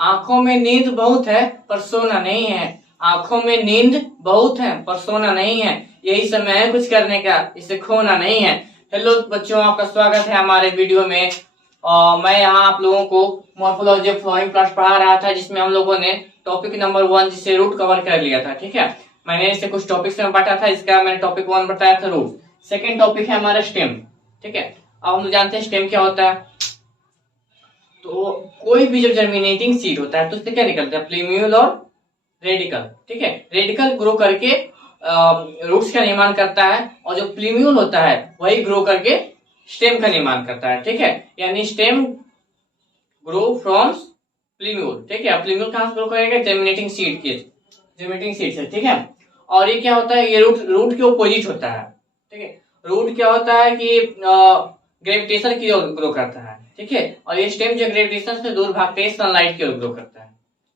आंखों में नींद बहुत है पर सोना नहीं है। आंखों में नींद बहुत है पर सोना नहीं है। यही समय है कुछ करने का, इसे खोना नहीं है। हेलो बच्चों, आपका स्वागत है हमारे वीडियो में। मैं यहाँ आप लोगों को मॉर्फोलॉजी ऑफ फ्लोइंग क्लास पढ़ा रहा था, जिसमें हम लोगों ने टॉपिक नंबर 1 जिसे रूट कवर कर लिया था। ठीक है, मैंने इसे कुछ टॉपिक्स में बांटा था। इसका मैंने टॉपिक 1 बताया था रूट। सेकेंड टॉपिक है हमारा स्टेम। ठीक है, अब हम जानते हैं स्टेम क्या होता है। तो कोई भी जब जर्मिनेटिंग सीड होता है तो उससे क्या निकलता है, प्लूम्यूल और रेडिकल। ठीक है, रेडिकल ग्रो करके रूट्स का निर्माण करता है, और जो प्लूम्यूल होता है वही ग्रो करके स्टेम का निर्माण करता है। ठीक है, यानी स्टेम ग्रो फ्रॉम प्लूम्यूल। ठीक है, प्लूम्यूल कहां से ग्रो करेगा, जर्मिनेटिंग सीड से। ठीक है, और ये क्या होता है, ये रूट के ऑपोजिट होता है। ठीक है, रूट क्या होता है कि ग्रेविटेशन की ओर ग्रो करता है। ठीक है, और ये स्टेम जो ग्रेविटेशन से दूर भागते हैं, सनलाइट की ओर ग्रो करता है।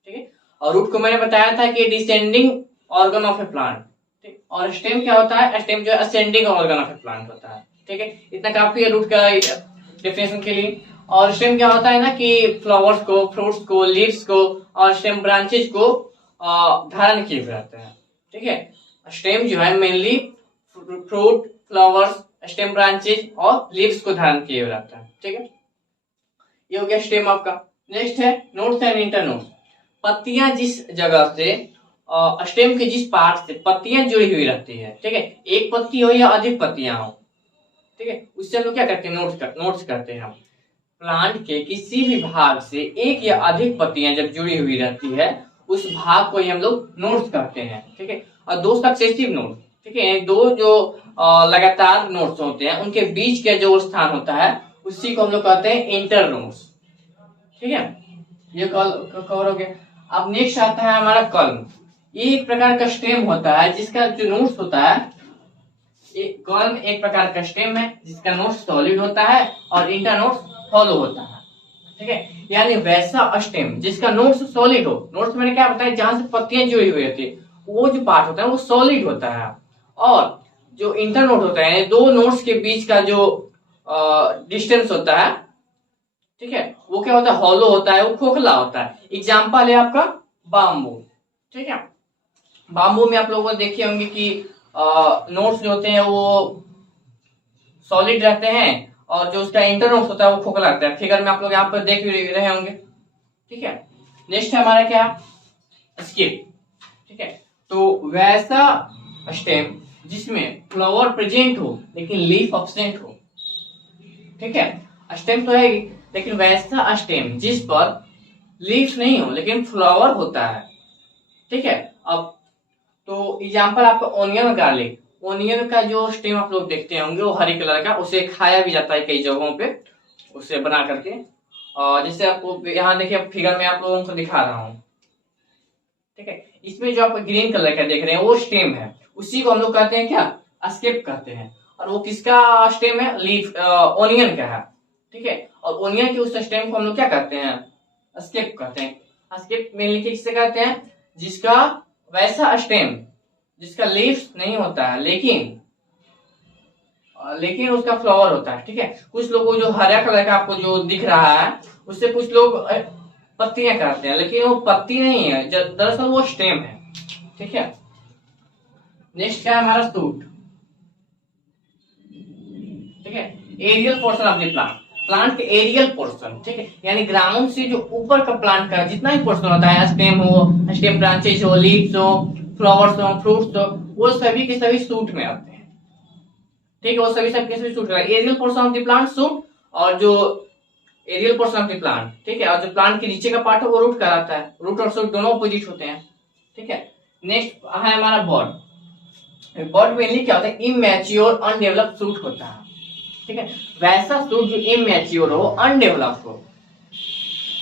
ठीक है, और रूट को मैंने बताया था कि descending organ of A plant. ठीक, और स्टेम क्या होता है, स्टेम जो ascending organ of A plant होता है। ठीक है, इतना काफी है रूट का डेफिनेशन के लिए। और स्टेम क्या होता है ना कि फ्लावर्स को, फ्रूट्स को, लीव्स को और स्टेम ब्रांचेज को धारण किए हुए रहते हैं। ठीक है, स्टेम जो है mainly fruit, flowers, stem branches और लीव्स को धारण किए हुए रहता है। ठीक है, ये हो गया स्टेम आपका। नेक्स्ट है नोड्स एंड इंटरनोड्स। पत्तियां जिस जगह से स्टेम के जिस पार्ट से पत्तियां जुड़ी हुई रहती है। ठीक है, एक पत्ती हो या अधिक पत्तियां हो। ठीक है, उससे हम लोग क्या करते हैं, नोट्स करते हैं हम। प्लांट के किसी भी भाग से एक या अधिक पत्तियां जब जुड़ी हुई रहती है, उस भाग को ही हम लोग नोट्स कहते हैं। ठीक है, और दो सक्सेसिव नोट्स। ठीक है, दो जो लगातार नोट्स होते हैं, उनके बीच का जो स्थान होता है उसी को हम लोग कहते हैं इंटर नोट्स। ठीक है, ये कवर हो गया। अब नेक्स्ट आता है हमारा कल्म। ये एक प्रकार का स्टेम होता है जिसका जो नोट्स होता है, कॉलम एक प्रकार का स्टेम है जिसका नोट्स सॉलिड होता है और इंटर नोट्स हॉलो होता है। ठीक है, यानी वैसा स्टेम जिसका नोट्स सॉलिड हो। नोट्स मैंने क्या बताया, जहां से पत्तियां जुड़ी हुई होती है वो जो पार्ट होता है वो सॉलिड होता है, और जो इंटर नोट होता है, दो नोट्स के बीच का जो डिस्टेंस होता है, ठीक है, वो क्या होता है, हॉलो होता है, वो खोखला होता है। एग्जाम्पल है आपका बाम्बू। ठीक है, बाम्बू में आप लोगों को देखे होंगे कि नोट्स जो होते हैं वो सॉलिड रहते हैं, और जो उसका इंटर नोट्स होता है वो खोखला रहता है। फिगर में आप लोग यहाँ पर देख रहे होंगे। ठीक है, नेक्स्ट है हमारा क्या, स्किप। ठीक है, तो वैसा स्टेम जिसमें फ्लावर प्रेजेंट हो लेकिन लीफ एब्सेंट हो। ठीक है, स्टेम तो है लेकिन वैसा स्टेम जिस पर लीफ नहीं हो लेकिन फ्लावर होता है। ठीक है, अब तो एग्जांपल आपका ओनियन गार्लिक। ओनियन का जो स्टेम आप लोग देखते होंगे वो हरे कलर का, उसे खाया भी जाता है कई जगहों पे, उसे बना करके। और जैसे आपको यहाँ देखिए फिगर में आप लोगों को दिखा रहा हूँ। ठीक है, इसमें जो आप ग्रीन कलर का देख रहे हैं वो स्टेम है, उसी को हम लोग कहते हैं क्या, स्केप कहते हैं। और वो किसका स्टेम है, लीफ, ओनियन का है। ठीक है, और ओनियन के उस स्टेम को हम लोग क्या कहते हैं, स्केप कहते हैं। स्केप मेनली किससे कहते हैं, जिसका वैसा स्टेम जिसका लीव्स नहीं होता है लेकिन उसका फ्लावर होता है। ठीक है, कुछ लोगों को जो हरा कलर का आपको जो दिख रहा है उससे कुछ लोग पत्तियां कहते हैं, लेकिन वो पत्ती नहीं है, दरअसल वो स्टेम है। ठीक है, नेक्स्ट क्या है हमारा सूट। ठीक है, aerial portion of the plant. Plant के एरियल पोर्शन, ठीक है, यानी ग्राउंड से जो ऊपर का प्लांट का जितना भी पोर्शन होता है, स्टेम हो, स्टेम ब्रांचेज हो, लीव्स हो, फ्लावर्स हो, फ्रूट्स हो, वो सभी के सभी सूट में आते हैं। ठीक है, वो सभी सबके सभी सूट में aerial portion of the plant shoot, और जो aerial portion of the plant, ठीक है, और जो प्लांट के नीचे का पार्ट है वो रूट कहलाता है। रूट और सूट दोनों अपोजिट होते हैं। ठीक है, नेक्स्ट है हमारा बॉड। बॉड मेनली क्या होता है, इमैच्योर अनडेवलप्ड सूट होता है। ठीक है, वैसा सूट जो इमैच्योर हो, अनडेवलप्ड हो।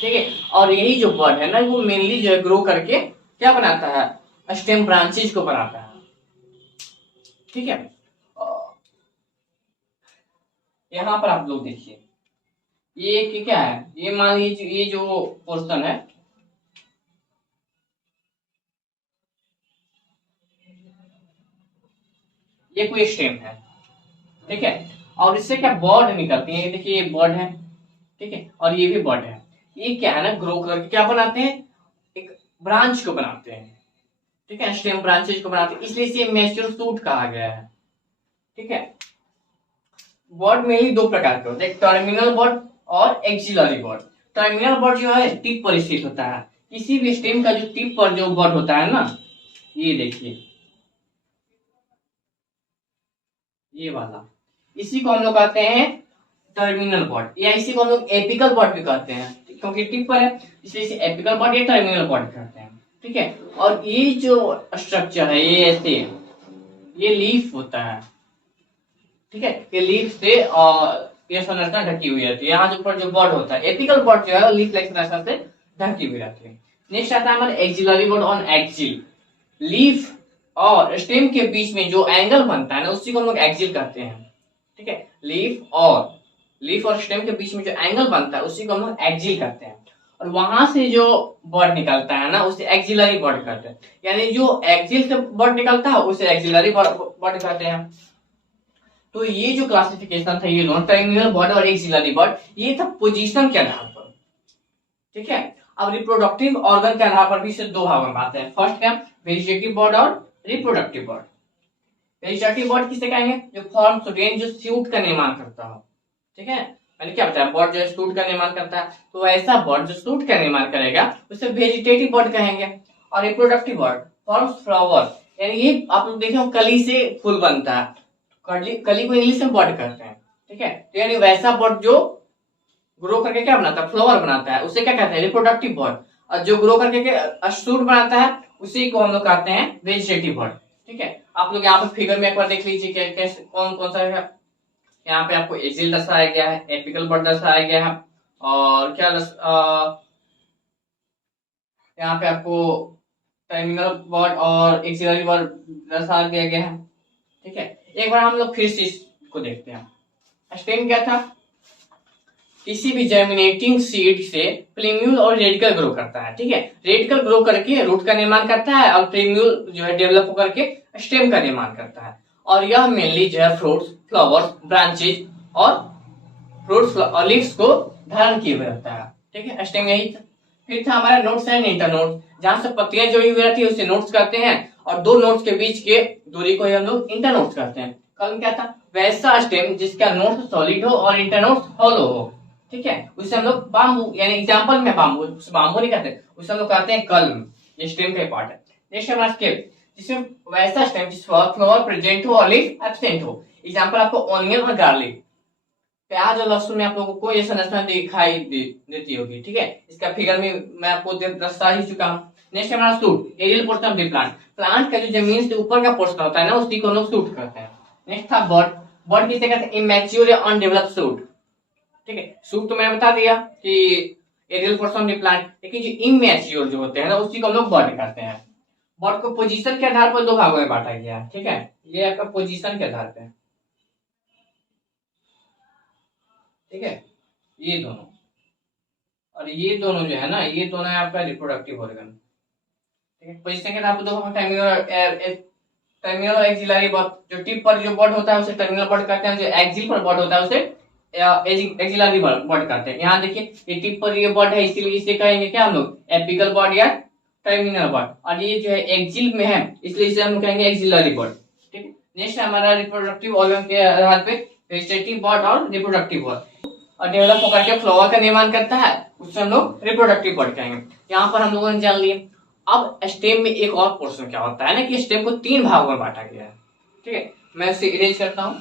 ठीक है, और यही जो बर्ड है ना, वो मेनली जो है ग्रो करके क्या बनाता है, स्टेम ब्रांचेज को बनाता है। ठीक है, यहां पर आप लोग देखिए, ये क्या है, ये मान लीजिए ये जो पोर्शन है, ये कोई स्टेम है। ठीक है, और इससे क्या बर्ड निकलती है, ये देखिए ये बर्ड है। ठीक है, और ये भी बर्ड है। ये क्या है ना, ग्रो करके क्या बनाते हैं, एक ब्रांच को बनाते हैं, ठीक है, स्टेम ब्रांचेज को बनाते हैं, इसलिए इसे मैच्योर शूट कहा गया है, ठीक है। बॉड मेनली दो प्रकार के होते हैं, टर्मिनल बॉड और एक्सिलरी बॉड। टर्मिनल बॉड जो है टिप पर स्थित होता है, किसी भी स्टेम का जो टिप पर जो बॉड होता है ना, ये देखिए ये वाला, इसी को हम लोग कहते हैं टर्मिनल बॉड, या इसी को हम लोग एपिकल बॉड भी कहते हैं, क्योंकि टिप पर है इसलिए इसे एपिकल बॉड या टर्मिनल बॉड कहते हैं, ठीक है। और ये जो स्ट्रक्चर है ये ऐसे, ये लीफ होता है, ठीक है, ये लीफ से ये संरचना ढकी हुई रहती है, यहाँ जो ऊपर जो बॉड होता है, एपिकल बॉड जो है लीफ लाइक संरचना से ढकी हुई रहती है। नेक्स्ट आता है हमारा axillary bud on axil, leaf और स्टेम के बीच में जो एंगल बनता है ना उसी को हम लोग एक्सिल कहते हैं, ठीक है। लीफ और स्टेम के बीच में जो एंगल बनता है उसी को हम लोग एक्सिल कहते हैं, और वहां से जो बॉड निकलता है ना उसे एक्सिलरी बॉड कहते हैं, यानी जो एक्सिल से बॉड निकलता है उसे एक्सिलरी बॉड कहते हैं। तो ये जो क्लासिफिकेशन था ये नॉन टर्मिनल बॉड और एक्सिलरी बॉड, ये था पोजीशन के आधार पर, ठीक है। अब रिप्रोडक्टिव ऑर्गन के आधार पर भी इसे दो भागों में बांटते हैं, फर्स्ट क्या, वेजिटेटिव बॉड और रिप्रोडक्टिव बॉड। वेजिटेटिव बॉड किसे कहेंगे, जो फॉर्म रेंज जो सूट का निर्माण करता हो, ठीक है। मैंने क्या बताया, बॉड जो सूट का निर्माण करता है, तो ऐसा बॉड जो सूट का निर्माण करेगा उसे वेजिटेटिव बॉड कहेंगे। और रिप्रोडक्टिव बॉड फॉर्म्स फ्लावर, यानी ये आप लोग देखे कली से फूल बनता है, कली को इंग्लिश में बॉड कहते हैं, ठीक है। तो यानी वैसा बॉड जो ग्रो करके क्या बनाता है, फ्लावर बनाता है, उसे क्या कहते हैं, रिप्रोडक्टिव बॉड। और जो ग्रो करके शूट बनाता है उसी को हम लोग कहते हैं वेजिटेटिव बॉड, ठीक है। आप लोग यहाँ पे फिगर में एक बार देख लीजिए कैसे कौन कौन सा है। यहाँ पे आपको एक्सिल दर्शाया गया है, एपिकल बॉड दर्शाया गया है, और क्या यहाँ पे आपको टर्मिनल बॉड और एक्सिलरी बॉड दर्शा दिया गया है, ठीक है। एक बार हम लोग फिर से इसको देखते हैं। स्टेम क्या था, किसी भी जर्मिनेटिंग सीड से प्रीम्यूल और रेडिकल ग्रो करता है, ठीक है। रेडिकल ग्रो करके रूट का निर्माण करता है और प्रीम्यूल जो है डेवलप होकर के स्टेम का निर्माण करता है, और यह मेनली जो है फ्रूट्स, फ्लावर्स, ब्रांचेज और फ्रूट्स और लीव्स को धारण किए हुए रहता है, ठीक है। स्टेम यही था। फिर था हमारा नोड्स एंड इंटरनोड्स, जहां से पत्तियां जुड़ी हुई रहती है उसे नोड्स कहते हैं, और दो नोड्स के बीच के दूरी को हम लोग इंटरनोड्स कहते हैं। कल क्या था, वैसा स्टेम जिसका नोड सॉलिड हो और इंटरनोड्स हॉलो हो, ठीक है, उसे हम लोग बाम्बू, यानी एग्जांपल में बाम्बू, बाम्बू नहीं कहते, उसे हम लोग कहते हैं कलम, ये स्टेम का पार्ट है। नेक्स्ट हमारा स्टेम, जिसमें वैसा स्टेम जिसमें फ्लावर प्रेजेंट हो और लीफ एब्सेंट हो, एग्जांपल आपको ऑनियन और गार्लिक, प्याज और लहसुन में आप लोगों को ये संरचना दिखाई देती होगी, ठीक है। इसका फिगर में मैं आपको दर्शा ही चुका हूँ। नेक्स्ट हमारा shoot, aerial portion of the plant, plant का जो जमीन से ऊपर का पोर्शन होता है ना उसी को हम लोग सूट कहते हैं। नेक्स्ट था बॉड, बॉड किसे कहते हैं, इमैच्योर या अनडेवलप्ड सूट, ठीक है। सूट तो मैंने बता दिया कि aerial portion of the plant, लेकिन जो इमैच्योर जो होते हैं ना उसी को हम लोग बॉड कहते हैं। बॉड को पोजीशन के आधार पर दो भागों में बांटा गया है, ठीक है, ये आपका पोजीशन के आधार पर, ठीक है, ये दोनों, और ये दोनों जो है ना ये दोनों है आपका रिप्रोडक्टिव ऑर्गन, ठीक है। पोजीशन के आधार पर दो टर्मिनल और एक्सिलरी बॉड, जो टिप पर जो बॉड होता है उसे टर्मिनल बॉड कहते हैं, जो एक्सिल पर बॉड होता है उसे एक्सिलरी बॉड कहते हैं। यहाँ देखिए ये टिप पर ये बॉड है इसलिए इसे कहेंगे क्या हम लोग, एपिकल बॉड या टर्मिनल बॉड, और ये जो है एक्सिल में है इसलिए इसे हम कहेंगे एक्सिलरी बॉड, ठीक है। नेक्स्ट हमारा रिप्रोडक्टिव ऑर्गन के आधार पे वेजिटेटिव बॉड और रिप्रोडक्टिव बॉड, और डेवलप होकर के फ्लावर का निर्माण करता है उससे हम लोग रिप्रोडक्टिव बॉड कहेंगे। यहाँ पर हम लोगों ने जान लिए। अब स्टेम में एक और पोर्शन क्या होता है ना कि स्टेम को तीन भागों में बांटा गया है, ठीक है, मैं इसे इरेज करता हूं,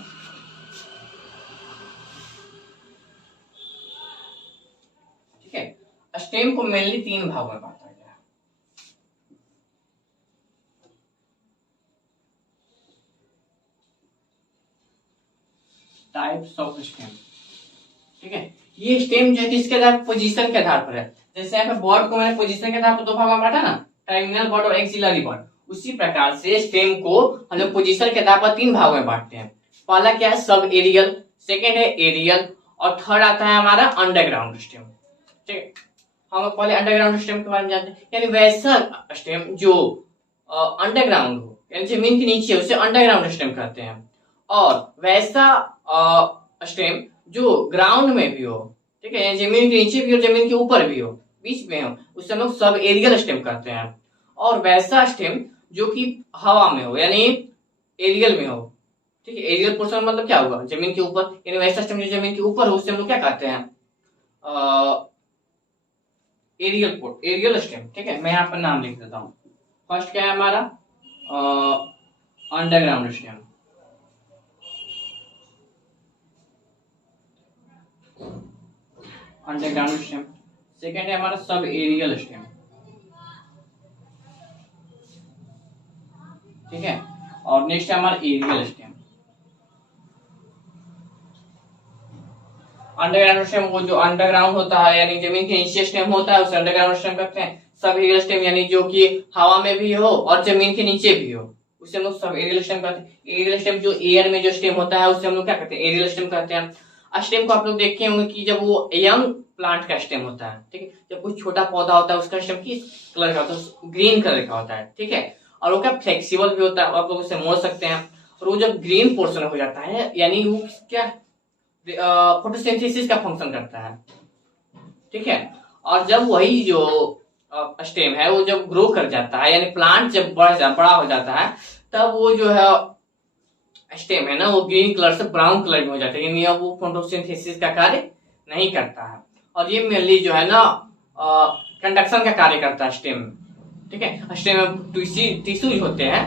ठीक है। स्टेम को मेनली तीन भागों में बांटा गया है। टाइप्स ऑफ स्टेम, ठीक है। ये स्टेम जो है किसके आधार पर, पोजीशन के आधार पर है। जैसे यहाँ पे बॉड को मैंने पोजीशन के आधार पर दो भागों में बांटा ना, टर्मिनल बॉड और एक्सिलरी बॉड, उसी प्रकार से स्टेम को हम लोग पोजीशन के आधार पर तीन भागों में बांटते हैं। पहला क्या है, सब एरियल, सेकेंड है एरियल, और थर्ड आता है हमारा अंडरग्राउंड स्टेम, ठीक है। हम लोग पहले अंडरग्राउंड स्टेम के बारे में जानते हैं, यानी वैसा स्टेम जो अंडरग्राउंड हो, यानी जमीन के नीचे उसे अंडरग्राउंड स्टेम कहते हैं, और वैसा स्टेम जो ग्राउंड में भी हो, ठीक है, जमीन के नीचे भी हो, जमीन के ऊपर भी हो, बीच में हो, उससे हम लोग सब एरियल स्टेम कहते हैं। और वैसा स्टेम जो कि हवा में हो यानी एरियल में हो, ठीक है, एरियल पोर्शन मतलब क्या होगा, जमीन के ऊपर, यानी वैसा स्टेम जो जमीन के ऊपर हो उससे हम लोग क्या कहते हैं, एरियल स्टेम। ठीक है, मैं यहाँ पर नाम लिख देता हूँ। फर्स्ट क्या है हमारा, underground stem, underground stem. Second है हमारा सब एरियल स्टेम, ठीक है, और नेक्स्ट है हमारा एरियल स्टेम। अंडरग्राउंड स्टेम वो जो अंडरग्राउंड होता है यानी जमीन के नीचे स्टेम होता है उसे अंडरग्राउंड स्टेम कहते हैं। सब एरियल स्टेम यानी जो कि हवा में भी हो और जमीन के नीचे भी हो उसे हम लोग सब एरियल स्टेम कहते हैं। एरियल स्टेम जो एयर में जो स्टेम होता है उसे हम लोग क्या कहते हैं, एरियल स्टेम कहते हैं। स्टेम को आप लोग देखे होंगे कि जब वो यंग प्लांट का स्टेम होता है, ठीक है, जब कोई छोटा पौधा होता है उसका स्टेम किस कलर का होता है, ग्रीन कलर का होता है, ठीक है, और वो क्या फ्लेक्सिबल भी होता है, आप लोग उसे मोड़ सकते हैं। और वो जब ग्रीन पोर्शन हो जाता है यानी वो क्या फोटोसिंथेसिस का फंक्शन करता है, ठीक है। और जब वही जो स्टेम है वो जब ग्रो कर जाता है यानी प्लांट जब बड़ा हो जाता है तब वो जो है स्टेम है ना वो ग्रीन कलर से ब्राउन कलर में हो जाता है, यानी अब वो फोटोसिंथेसिस का कार्य नहीं करता है। और ये मेनली जो है ना कंडक्शन का कार्य करता है स्टेम, ठीक है। स्टेम में टिश्यूज होते हैं,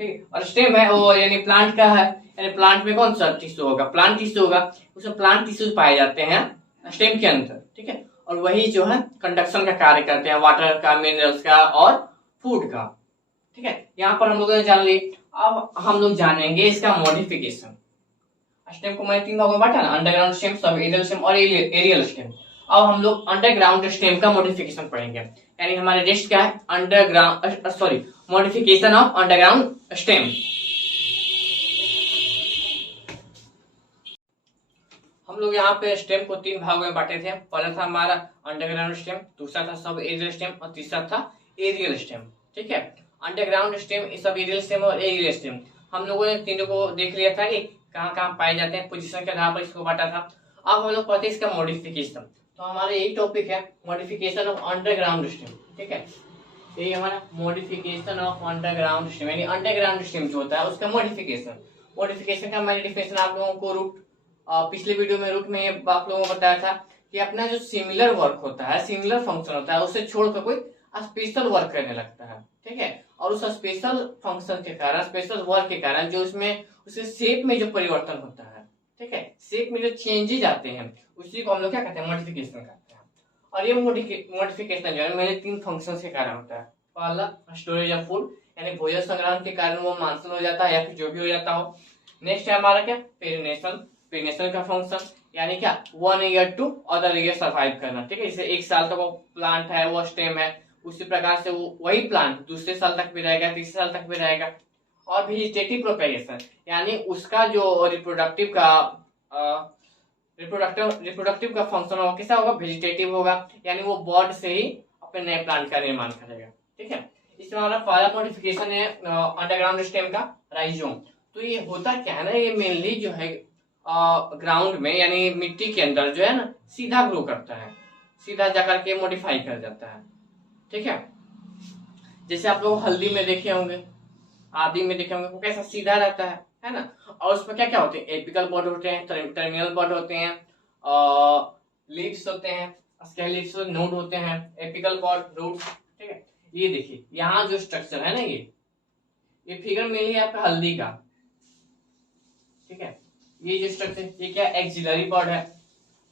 ठीक, और स्टेम है वो यानी प्लांट का है, यानी प्लांट में कौन सा टिश्यू होगा, प्लांट टिश्यू होगा, उसमें प्लांट टिश्यूज पाए जाते हैं स्टेम के अंदर, ठीक है। और वही जो है कंडक्शन का कार्य करते हैं, वाटर का, मिनरल्स का और फूड का, ठीक है। यहाँ पर हम लोगों ने जान ली। अब हम लोग जानेंगे इसका मॉडिफिकेशन। स्टेम को मैंने तीन भागों में बांटा ना, underground stem, sub aerial stem और एरियल स्टेम। अब हम लोग अंडरग्राउंड स्टेम का मॉडिफिकेशन पढ़ेंगे, यानी हमारे नेक्स्ट क्या है, underground sorry modification of underground stem. हम लोग यहाँ पे स्टेम को तीन भागों में बांटे थे। पहला था हमारा अंडरग्राउंड स्टेम, दूसरा था सब एरियल स्टेम और तीसरा था एरियल स्टेम, ठीक है। Underground stem, sub aerial stem और एरियल स्टेम हम लोगों ने तीनों को देख लिया था कि कहाँ कहाँ पाए जाते हैं, पोजीशन के आधार पर इसको बांटा था। अब हम लोग पढ़ते हैं इसका मॉडिफिकेशन। तो हमारा यही टॉपिक है मॉडिफिकेशन ऑफ अंडरग्राउंड स्टेम, ठीक है। यही हमारा मॉडिफिकेशन ऑफ अंडरग्राउंड स्टेम, यानी अंडरग्राउंड स्टेम जो होता है उसका मॉडिफिकेशन का मैंने डिफिनेशन आप लोगों को रूट पिछले वीडियो में रूट में आप लोगों को बताया था कि अपना जो सिमिलर वर्क होता है, सिमिलर फंक्शन होता है, उसे छोड़कर कोई स्पेशल वर्क करने लगता है, ठीक है। और उस स्पेशल फंक्शन के कारण, स्पेशल वर्क के कारण जो उसमें उसके शेप में जो परिवर्तन होता है, ठीक है, शेप में जो चेंजेज आते हैं उसी को हम लोग क्या कहते हैं, मॉडिफिकेशन कहते हैं। और ये मॉडिफिकेशन जो है मेरे तीन फंक्शन के कारण होता है। पहला स्टोरेज ऑफ फूड, यानी भोजन संग्रहण के कारण वो मांसल हो जाता है या फिर जो भी हो जाता हो। नेक्स्ट है हमारा क्या, पेरिनेशन का फंक्शन, यानी क्या 1 year to other year survive करना, ठीक है। जैसे 1 साल तक वो प्लांट है, वो स्टेम है, उसी प्रकार से वो वही प्लांट दूसरे साल तक भी रहेगा, तीसरे साल तक भी रहेगा। और वेजिटेटिव प्रोपेगेशन, यानी उसका जो रिप्रोडक्टिव का फंक्शन होगा कैसा होगा, वेजिटेटिव होगा, यानी वो बर्ड से ही अपने नए प्लांट का निर्माण करेगा, ठीक है। इसमें हमारा पहला मॉडिफिकेशन है अंडरग्राउंड स्टेम का, राइजोम। तो ये होता क्या है ना, ये मेनली जो है ग्राउंड में यानी मिट्टी के अंदर जो है ना सीधा ग्रो करता है, सीधा जाकर के मॉडिफाई कर जाता है, ठीक है। जैसे आप लोग हल्दी में देखे होंगे, आदि में देखे होंगे, वो कैसा सीधा रहता है ना। और उसमें क्या क्या होते हैं, एपिकल बॉड होते हैं, टर्मिनल बॉड होते हैं, लीव्स होते हैं, स्केल लीव्स नोड होते हैं, एपिकल बॉड, रूट, ठीक है। ये देखिए यहाँ जो स्ट्रक्चर है ना, ये फिगर में है आपका हल्दी का, ठीक है। ये जो स्ट्रक्चर, ये क्या एक्सिलरी बॉड है,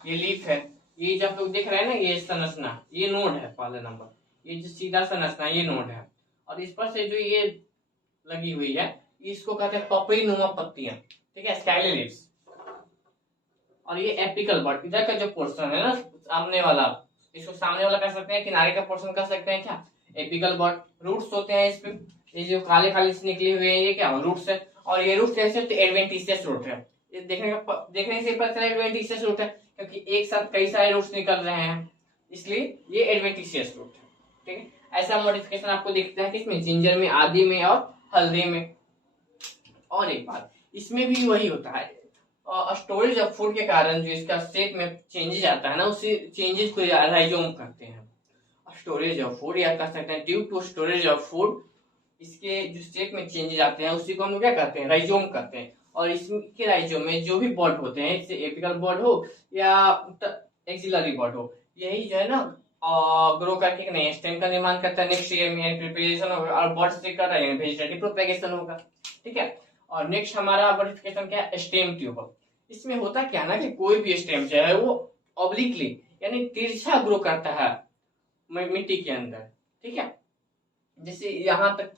ये लीफ है, ये जो आप लोग देख रहे हैं ना ये संरचना, ये नोड है पहला नंबर, ये जो सीधा संरचना ये नोड है। और इस पर से जो ये लगी हुई है इसको कहते हैं पपड़ी नुमा पत्तियां, ठीक है, स्काइली लीव्स। और ये एपिकल बॉड, इधर का जो पोर्शन है ना सामने वाला, इसको सामने वाला कह सकते हैं, किनारे का पोर्शन कह सकते हैं क्या, एपिकल बॉड। रूट्स होते हैं इस पे, ये जो काले काले से निकली हुई है ये क्या रूट्स है। और ये रूट्स कैसे होते हैं, एडवेंटिशियस रूट है। ये देखने से पता चला एडवेंटिशियस रूट है क्योंकि एक साथ कई सारे रूट्स निकल रहे हैं, इसलिए ये एडवेंटिशियस रूट है, ठीक है। ऐसा मॉडिफिकेशन आपको दिखता है किसमें, जिंजर में, आदि में और हल्दी में। और एक बात इसमें भी वही होता है, स्टोरेज ऑफ फूड के कारण जो इसका स्टेट में चेंजेस आता है ना, उसी चेंजेस को राइजोम करते हैं। स्टोरेज ऑफ फूड या कह सकते हैं due to storage of food, इसके जो स्टेट में चेंजेस आते हैं उसी को हम लोग क्या करते हैं, राइजोम करते हैं। और इसके राइजोम में जो भी बॉड होते हैं, जैसे एपिकल बॉड हो या एक्सिलरी बॉड हो, यही जो है ना ग्रो करके एक नए स्टेम का निर्माण करता है। नेक्स्ट ईयर में प्रिपरेशन होगा और बॉड से कर रहे हैं वेजिटेटिव प्रोपेगेशन होगा। ठीक है, और नेक्स्ट हमारा मॉडिफिकेशन क्या है, स्टेम ट्यूबर। इसमें होता क्या ना कि कोई भी स्टेम जो है वो ऑब्लिकली यानी तिरछा ग्रो करता है मिट्टी के अंदर। ठीक है, जैसे यहाँ तक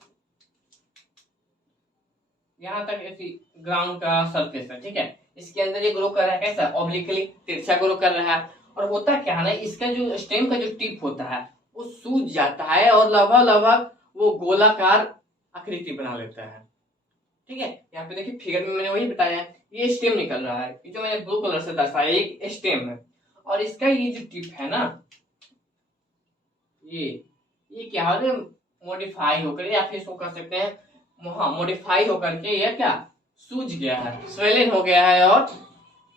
ऐसी ग्राउंड का सरफेस है। ठीक है, इसके अंदर ये ग्रो कर रहा है कैसा, ऑब्लिकली तिरछा ग्रो कर रहा है। और होता क्या है ना, इसका जो स्टेम का जो टिप होता है वो सूज जाता है और लगभग वो गोलाकार आकृति बना लेता है। ठीक है, यहाँ पे देखिए फिगर में मैंने वही बताया है, ये स्टेम निकल रहा है, ये जो मैंने ब्लू कलर से दर्शाया एक स्टेम है। और इसका ये जो टिप है ना, ये क्या है, मॉडिफाई होकर या फिर इसको कह सकते हैं मॉडिफाई होकर के ये क्या सूज गया है, स्वेलन हो गया है और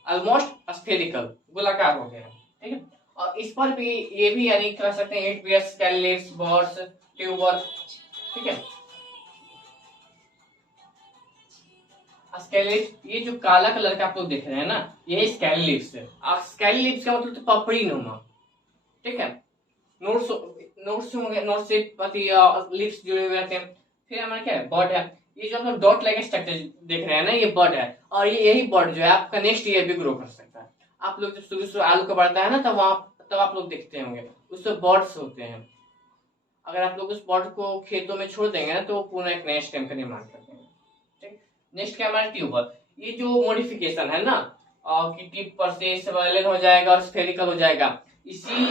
ऑलमोस्ट स्फेरिकल गोलाकार हो गया है। ठीक है, और इस पर भी ये भी यानी कह सकते हैं 8 पेयर्स स्केलिप्स बॉड्स ट्यूबर। ठीक है, स्केलिप्स ये जो काला कलर का आप लोग देख रहे हैं ना, ये स्केलिप्स है। स्केलिप्स का मतलब तो पपड़ी नुमा। ठीक है, नोट्स होंगे, नोट से लिप्स जुड़े हुए रहते हैं। फिर हमारा क्या है, बर्ड है। ये जो हम लोग डॉट लाइक स्ट्रक्चर देख रहे हैं ना, ये बर्ड है। और ये यही बर्ड जो है आपका नेक्स्ट ईयर भी ग्रो कर सकता है। आप लोग जब शुरू आलू का बढ़ता है ना, तब आप लोग देखते होंगे उससे बर्ड्स होते हैं। अगर आप लोग उस बर्ड को खेतों में छोड़ देंगे ना, तो वो पूरा एक नए स्टेम का निर्माण करते हैं। ठीक, नेक्स्ट क्या हमारा ट्यूबर। ये जो मॉडिफिकेशन है ना कि टिप पर से स्वेलन हो जाएगा और स्फेरिकल हो जाएगा, इसी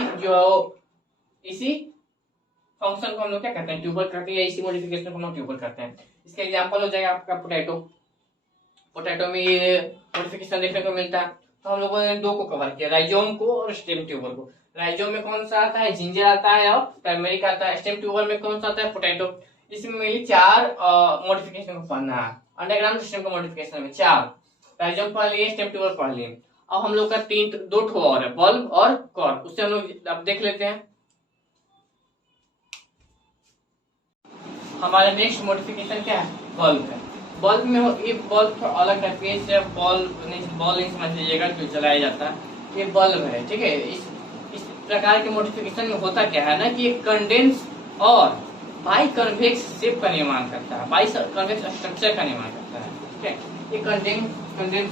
फंक्शन को हम लोग क्या कहते हैं, ट्यूबर करते हैं, या इसी मॉडिफिकेशन को हम लोग ट्यूबर करते हैं। इसका एग्जांपल हो जाएगा आपका पोटैटो में ये मॉडिफिकेशन देखने को मिलता है। तो हम लोगों ने दो को कवर किया, राइजोम को और स्टेम ट्यूबर को। राइजोम में कौन सा आता है, जिंजर आता है और टर्मेरिक आता है। स्टेम ट्यूबर में कौन सा आता है, पोटैटो। इसमें मेरी 4 मॉडिफिकेशन को पढ़ना है। अंडरग्राउंड सिस्टम का मॉडिफिकेशन में 4, राइजोम पढ़ लिए, स्टेम ट्यूबर पढ़ लिए। अब हम लोग का 2 ठो और है, बल्ब और कॉर्ड। उससे हम लोग अब देख लेते हैं। हमारा नेक्स्ट मॉडिफिकेशन क्या है, बल्ब है। बल्ब में ये बल्ब थोड़ा अलग है, पेज से बॉल नहीं समझ लीजिएगा जो जलाया जाता है, ये बल्ब है। ठीक है, इस प्रकार के मॉडिफिकेशन में होता क्या है ना कि एक कंडेंस और बाई कन्वेक्स शेप का निर्माण करता है, बाई कन्वेक्स स्ट्रक्चर का निर्माण करता है। ठीक है, ये कंडेंस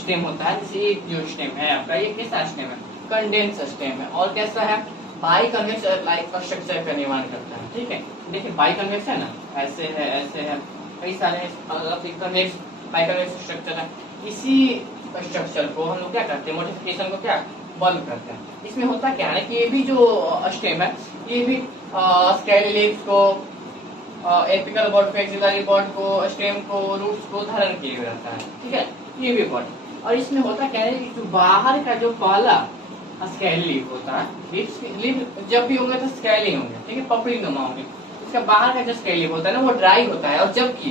स्टेम होता है। जैसे ये जो स्टेम है आपका, ये कैसा स्टेम है, कंडेंस स्टेम है। और कैसा है, बाई कन्वेक्स लाइक स्ट्रक्चर का निर्माण करता है। ठीक है, देखिए बाई कन्वेक्स है ना, ऐसे है, कई सारे कन्वेक्स बाई कन्वेक्स स्ट्रक्चर है। इसी स्ट्रक्चर को हम लोग क्या करते हैं, मॉडिफिकेशन को क्या बल्ब करते हैं। इसमें होता क्या है कि ये भी जो स्टेम है, ये भी स्केली लीव्स को, एपिकल बॉड को, एक्सिलरी बॉड को, स्टेम को, रूट्स को धारण किए हुए रहता है। ठीक है, ये भी बॉड। और इसमें होता क्या है, जो बाहर का जो पहला स्केली लीफ होता है, लीफ जब भी होंगे तो स्केली होंगे। ठीक है, पपड़ी नुमा होंगे। इसका बाहर का जो स्केली होता है ना, वो ड्राई होता है। और जबकि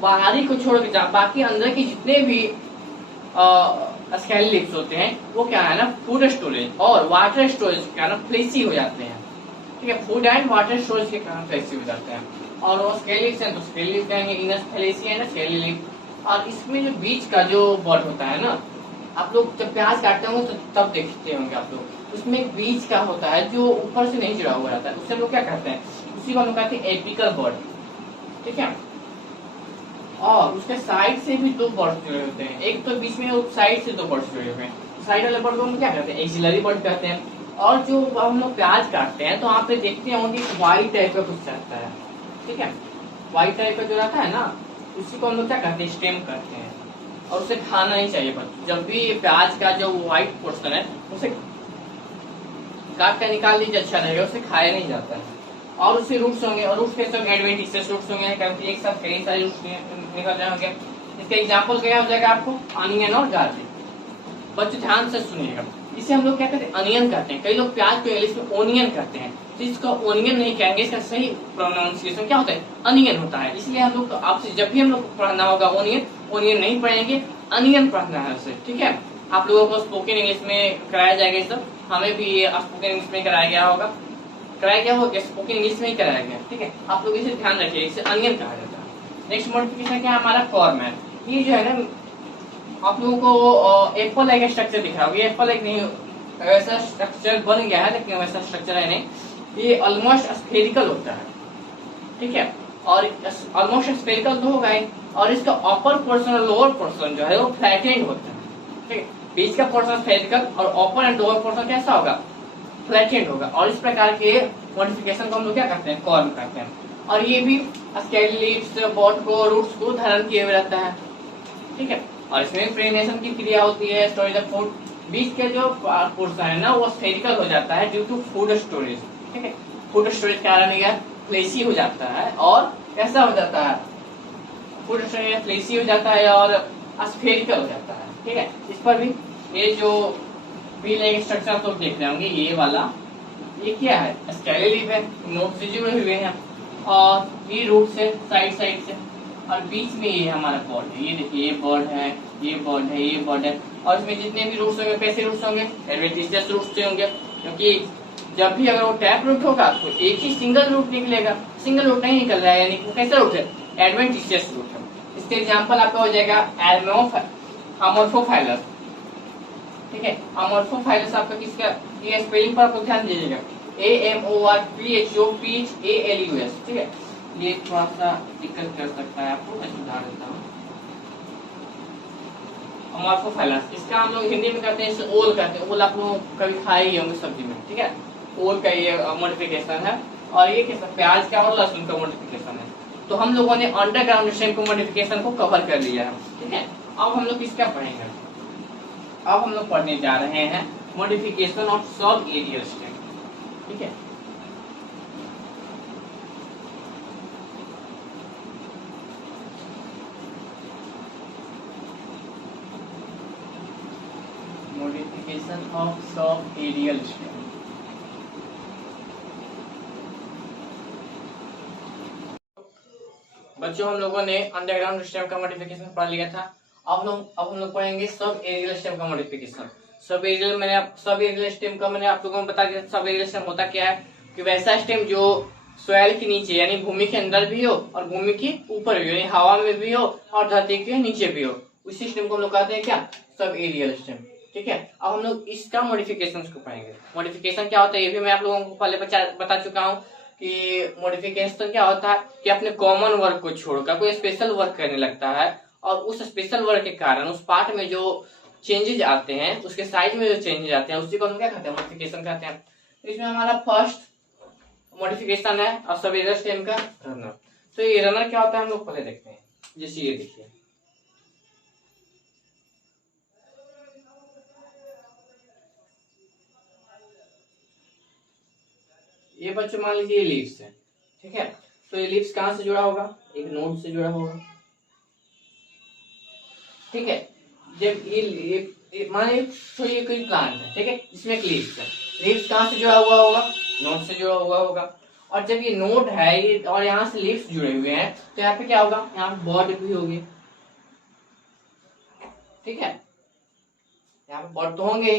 बाहरी को छोड़ के बाकी अंदर के जितने भी स्केली लीव्स होते हैं, वो क्या है ना, फूड स्टोरेज और वाटर स्टोरेज के कारण फ्लेसी हो जाते हैं। ठीक है, फूड एंड वाटर स्टोरेज के कारण फ्लेक्सी हो जाते हैं। और वो स्केली लीव्स हैं तो स्केली लीफ कहेंगे, इनस फैलेसी है ना स्केली लीफ। और इसमें जो बीच का जो बॉड होता है ना, आप लोग जब प्याज काटते होंगे तो तब देखते होंगे आप लोग, उसमें एक बीज का होता है जो ऊपर से नहीं जुड़ा हुआ रहता है, उससे हम लोग क्या कहते हैं, उसी को हम लोग कहते हैं एपिकल बॉड। ठीक है, और उसके साइड से भी 2 बॉड जुड़े होते हैं, एक तो बीच में साइड से 2 बॉड जुड़े हुए हैं। साइड वाले बॉड को हम क्या कहते हैं, एक्सिलरी बॉड कहते हैं। और जो हम लोग प्याज काटते हैं तो वहाँ पे देखते होंगे व्हाइट टाइप का कुछ रहता है। ठीक है, व्हाइट टाइप का जो रहता है ना, उसी को हम लोग क्या कहते हैं, स्टेम कहते हैं। और उसे खाना नहीं चाहिए, बस जब भी प्याज का जो व्हाइट पोर्शन है उसे काट कर निकाल लीजिए, अच्छा रहेगा, उसे खाया नहीं जाता है। और उससे रूट्स होंगे, और रूट्स कैसे होंगे, एडवेंटिशियस रूट्स होंगे, क्योंकि एक साथ कई सारे रूट्स निकल रहे होंगे। इसका एग्जांपल क्या हो जाएगा आपको, अनियन और गार्लिक। बच्चों ध्यान से सुनिएगा, इसे हम लोग क्या कहते हैं, अनियन कहते हैं। कई लोग प्याज को इंग्लिश में ओनियन कहते हैं, तो इसको ओनियन नहीं कहेंगे, इसका सही प्रोनाउंसिएशन क्या होता है, अनियन होता है। इसलिए हम लोग आपसे जब भी हम लोग पढ़ना होगा ओनियन, ओनियन नहीं पढ़ेंगे, अनियन पढ़ना है उसे, ठीक है। आप लोगों को स्पोकन इंग्लिश में कराया जाएगा ये सब, हमें भी ये स्पोकन इंग्लिश में कराया गया होगा, स्पोकन इंग्लिश में ही कराया गया, ठीक है। आप लोग इसे ध्यान रखिए, इसे अनियन कहा जाता है। नेक्स्ट मॉडिफिकेशन क्या है हमारा, फॉर्मेट। ये जो है ना आप लोगों को एप्पल एक स्ट्रक्चर दिख रहा होगा, एप्पल एक नहीं वैसा स्ट्रक्चर बन गया है, लेकिन वैसा स्ट्रक्चर है नहीं, ये ऑलमोस्ट स्फेरिकल होता है, ठीक है। और ऑलमोस्ट स्फेरिकल तो होगा ही, और इसका अपर पोर्शन और लोअर पोर्शन जो है वो फ्लैटेंड होता है, ठीक है। बीच का पोर्शन स्फेरिकल और अपर एंड लोअर पोर्शन कैसा होगा, फ्लैटेंड होगा। और इस प्रकार के मॉडिफिकेशन को हम लोग क्या करते हैं, कॉर्न करते हैं। और ये भी स्केल लीव्स, बॉट को, रूट्स को धारण किए हुए रहता है, ठीक है। और इसमें प्रेनेशन की क्रिया होती है, स्टोरेज ऑफ फूड। बीच के जो पोर्शन है ना वो स्फेरिकल हो जाता है ड्यू टू फूड स्टोरेज, ठीक है। फूड स्टोरेज कारण यह फ्लेसी हो जाता है और कैसा हो जाता है, फूड स्टोरेज फ्लेसी हो जाता है और स्फेरिकल हो जाता है, ठीक है। इस पर भी ये जो व्हील एक स्ट्रक्चर तो देख रहे होंगे, ये वाला ये क्या है, स्केलेटल लीफ है, नोड से जुड़े हुए हैं और ये रूट से साइड से, और बीच में ये हमारा बॉड है। ये देखिए, ये बॉड है, ये बॉड है, ये बॉड है। और इसमें जितने भी रूट्स होंगे, कैसे रूट्स होंगे, एडवेंटिशियस रूट्स से होंगे, क्योंकि जब भी अगर वो टैप रूट होगा तो एक ही सिंगल रूट निकलेगा, सिंगल रूट नहीं निकल रहा है, यानी वो कैसा रूट है, एडवेंटिशियस रूट है। इसके एग्जांपल आपका हो जाएगा अमोर्फोफाइलस, ठीक है। अमोर्फोफाइलस आपका किसका, ये स्पेलिंग पर आपको ध्यान दीजिएगा, AMORPHOPHALUS, ठीक है। ये थोड़ा सा दिक्कत कर सकता है आपको, मैं सुधार देता हूँ। अमोर्फोफाइलस, इसका हम लोग हिंदी में कहते हैं, इसे ओल कहते हैं। ओल आप लोग कभी खाए ही होंगे सब्जी में, ठीक है। ओल का ये मॉडिफिकेशन है। और ये कैसा, प्याज का और लहसुन का मॉडिफिकेशन है। तो हम लोगों ने अंडरग्राउंड स्टेम को मॉडिफिकेशन को कवर कर लिया है, ठीक है। अब हम लोग किसका पढ़ेंगे, अब हम लोग पढ़ने जा रहे हैं modification of sub aerial stem, ठीक है। Modification of sub aerial stem. बच्चों हम लोगों ने अंडरग्राउंड स्टेम का मॉडिफिकेशन पढ़ लिया था। अब हम लोग पढ़ेंगे सब एरियल स्टेम का मॉडिफिकेशन। सब एरियल स्टेम का मैंने आप लोगों को बता दिया। सब एरियल स्टेम होता क्या है कि वैसा स्टेम जो सॉइल के नीचे यानी भूमि के अंदर भी हो और भूमि के ऊपर भी हो, यानी हवा में भी हो और धरती के नीचे भी हो, उसी स्टेम को हम लोग कहते हैं क्या, सब एरियल स्टेम, ठीक है। अब हम लोग इसका मॉडिफिकेशन को पढ़ेंगे। मॉडिफिकेशन क्या होता है ये भी मैं आप लोगों को पहले बता चुका हूँ कि मॉडिफिकेशन क्या होता है कि अपने कॉमन वर्क को छोड़कर कोई स्पेशल वर्क करने लगता है, और उस स्पेशल वर्क के कारण उस पार्ट में जो चेंजेस आते हैं, उसके साइज में जो चेंजेस आते हैं, उसी को हम क्या कहते हैं, मॉडिफिकेशन कहते हैं। तो इसमें हमारा फर्स्ट मॉडिफिकेशन है और सब एरियल स्टेम का रनर। तो ये रनर क्या होता है हम लोग पहले देखते हैं। जैसे ये देखिए, ये बच्चों मान लीजिए लीव्स है, ठीक है। तो ये लीव्स कहां से जुड़ा होगा, एक नोड से जुड़ा होगा, ठीक है। जब ये मान लीजिए तो ये कोई प्लांट है, ठीक है, इसमें एक लीव्स है। लीव्स कहां से जुड़ा हुआ होगा, नोड से जुड़ा हुआ होगा। और जब ये नोड है ये और यहाँ से लीव्स जुड़े हुए हैं, तो यहाँ पे क्या होगा, यहाँ पे बॉड भी होगी, ठीक है। यहाँ पे बॉड तो होंगे,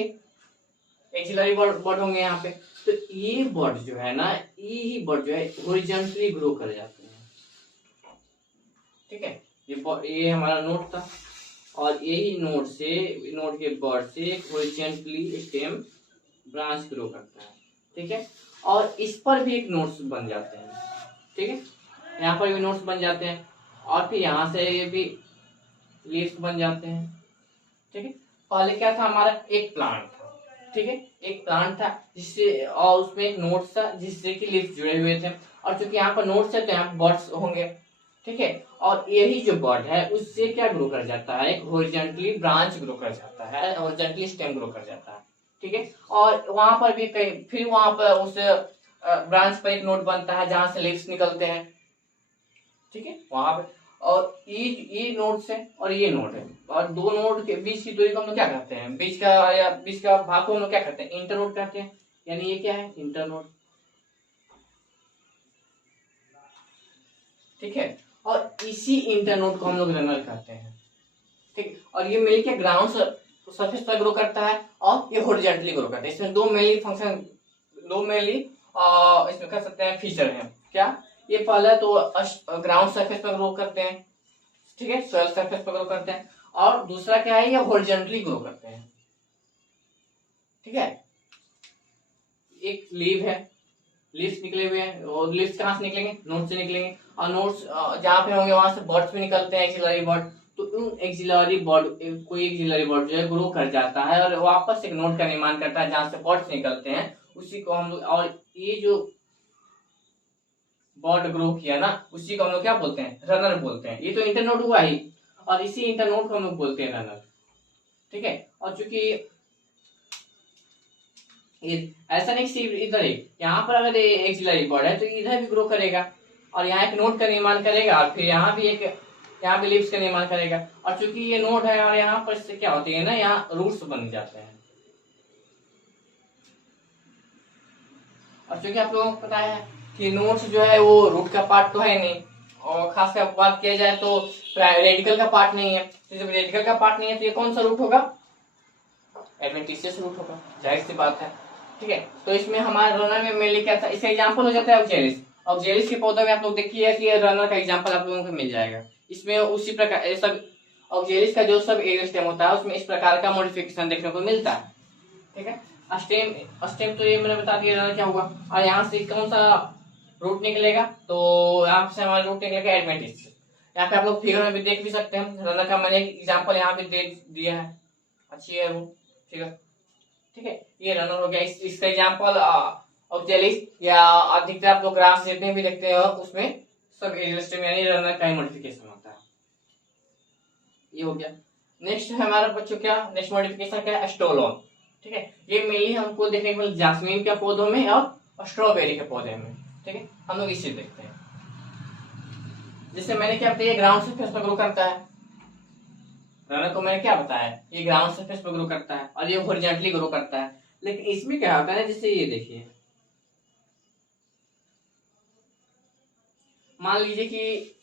एक्सिलरी बॉड होंगे यहाँ पे। तो ये बॉड जो है ना, ये बॉड जो है हॉरिजॉन्टली ग्रो कर जाते हैं, ठीक है। ये हमारा नोड था और यही नोड के बॉड से हॉरिजॉन्टली स्टेम ब्रांच ग्रो करता है, ठीक है। और इस पर भी एक नोड्स बन जाते हैं, ठीक है। यहाँ पर भी नोड्स बन जाते हैं और फिर यहाँ से ये भी लीव्स बन जाते हैं, ठीक है। पहले क्या था हमारा, एक प्लांट था, ठीक है, एक प्लांट था जिससे, और उसमें एक नोड्स था जिससे कि लीव्स जुड़े हुए थे। और चूंकि यहाँ पर नोड्स है तो यहाँ पर बॉड्स होंगे, ठीक है। और यही जो बॉड है उससे क्या ग्रो कर जाता है, एक हॉरिजॉन्टली ब्रांच ग्रो कर जाता है, हॉरिजॉन्टली स्टेम ग्रो कर जाता है, ठीक है। और वहां पर भी कहीं फिर वहां पर उस ब्रांच पर एक नोड बनता है जहां से लीव्स निकलते हैं, ठीक है, वहां पे। और ये नोड है और ये नोड है, और दो नोड के बीच की दूरी को हम लोग क्या कहते हैं, बीच का भाग को हम लोग क्या कहते हैं, इंटरनोड कहते हैं। यानी ये क्या है, इंटरनोड, ठीक है। और इसी इंटरनोड को हम लोग रनर कहते हैं, ठीक। और ये मेनली क्या ग्राउंड सरफेस पर ग्रो करता है और ये हॉरिजॉन्टली ग्रो करता है। इसमें दो मेनली फंक्शन, दो मेनली इसमें कह सकते हैं फीचर हैं। क्या? ये पहला तो ग्राउंड सरफेस पर ग्रो करते हैं, ठीक है, सॉइल सरफेस पर ग्रो करते हैं। और दूसरा क्या है, ये हॉरिजॉन्टली ग्रो करते हैं, ठीक है। एक लीव है, लीव्स निकले हुए हैं, और लीव्स कहाँ से निकलेंगे? नोट से निकलेंगे। और नोट्स जहाँ पे होंगे वहां से बर्ड्स भी निकलते हैं, एक्सिलरी बर्ड। तो उन एक्सिलरी बर्ड, कोई एक्सिलरी बर्ड जो है ग्रो कर जाता है और वापस एक नोट का निर्माण करता है जहां से बर्ड्स निकलते हैं, उसी को हम लोग, और ये जो बर्ड ग्रो किया ना, उसी को हम लोग क्या बोलते हैं? रनर बोलते हैं। ये तो इंटरनोड हुआ ही, और इसी इंटरनोड को हम लोग बोलते हैं रनर, ठीक है। और चूंकि ऐसा नहीं सिर्फ इधर ही, यहाँ पर अगर एक्सिलरी बर्ड है तो इधर भी ग्रो करेगा और यहाँ एक नोड का निर्माण करेगा, और फिर यहाँ भी एक, यहाँ भी लीव्स का निर्माण करेगा। और चूंकि ये नोड है और यहाँ पर से क्या होती है ना, यहाँ रूट्स बन जाते हैं। और चूंकि आप लोगों को पता है कि नोड्स जो है वो रूट का पार्ट तो है नहीं, और खासकर बात किया जाए तो रेडिकल का पार्ट नहीं है। तो जब रेडिकल का पार्ट नहीं है तो ये कौन सा रूट होगा? एडवेंटिशियस रूट होगा, जाहिर सी बात है, ठीक है। तो इसमें हमारे रनर में मेनली क्या था, इसका एग्जांपल हो जाता है ऑक्जेलिस। ऑक्जेलिस के पौधों में आप लोग देखिए कि रनर का एग्जांपल आप लोगों को मिल जाएगा। इसमें उसी प्रकार सब ऑक्जेलिस का जो सब एरिस्टेम होता है उसमें इस प्रकार का मॉडिफिकेशन देखने को मिलता है, ठीक है। स्टेम, स्टेम तो ये मैंने बता दिया रनर क्या होगा। और यहाँ से कौन सा रूट निकलेगा? तो यहाँ से हमारा रूट निकलेगा एडवेंटिशियस। यहाँ पे आप लोग फिगर में भी देख भी सकते हैं, रनर का मैंने एग्जाम्पल यहाँ पे दे दिया है, अच्छी है वो फिगर, ठीक है। ये रनर हो गया। इसका एग्जांपल ऑक्जेलिस या अधिकतर आप लोग ग्रास जितने भी देखते हो उसमें सब एरिस्टेम यानी रनर का ही मॉडिफिकेशन होता है। ये हो गया। नेक्स्ट है हमारा बच्चों क्या, नेक्स्ट मॉडिफिकेशन क्या है? स्टोलोन, ठीक है। ये मेनली हमको देखने को मिलता है जास्मीन के पौधों में और स्ट्रॉबेरी के पौधे में, ठीक है। हम लोग इसे देखते हैं। जैसे मैंने क्या बताया, ग्राउंड सरफेस पर ग्रो करता है, रनर को मैंने क्या बताया, ये ग्राउंड सरफेस पर ग्रो करता है और ये हॉरिजॉन्टली ग्रो करता है। लेकिन इसमें क्या होता है ना, जैसे ये देखिए, मान लीजिए कि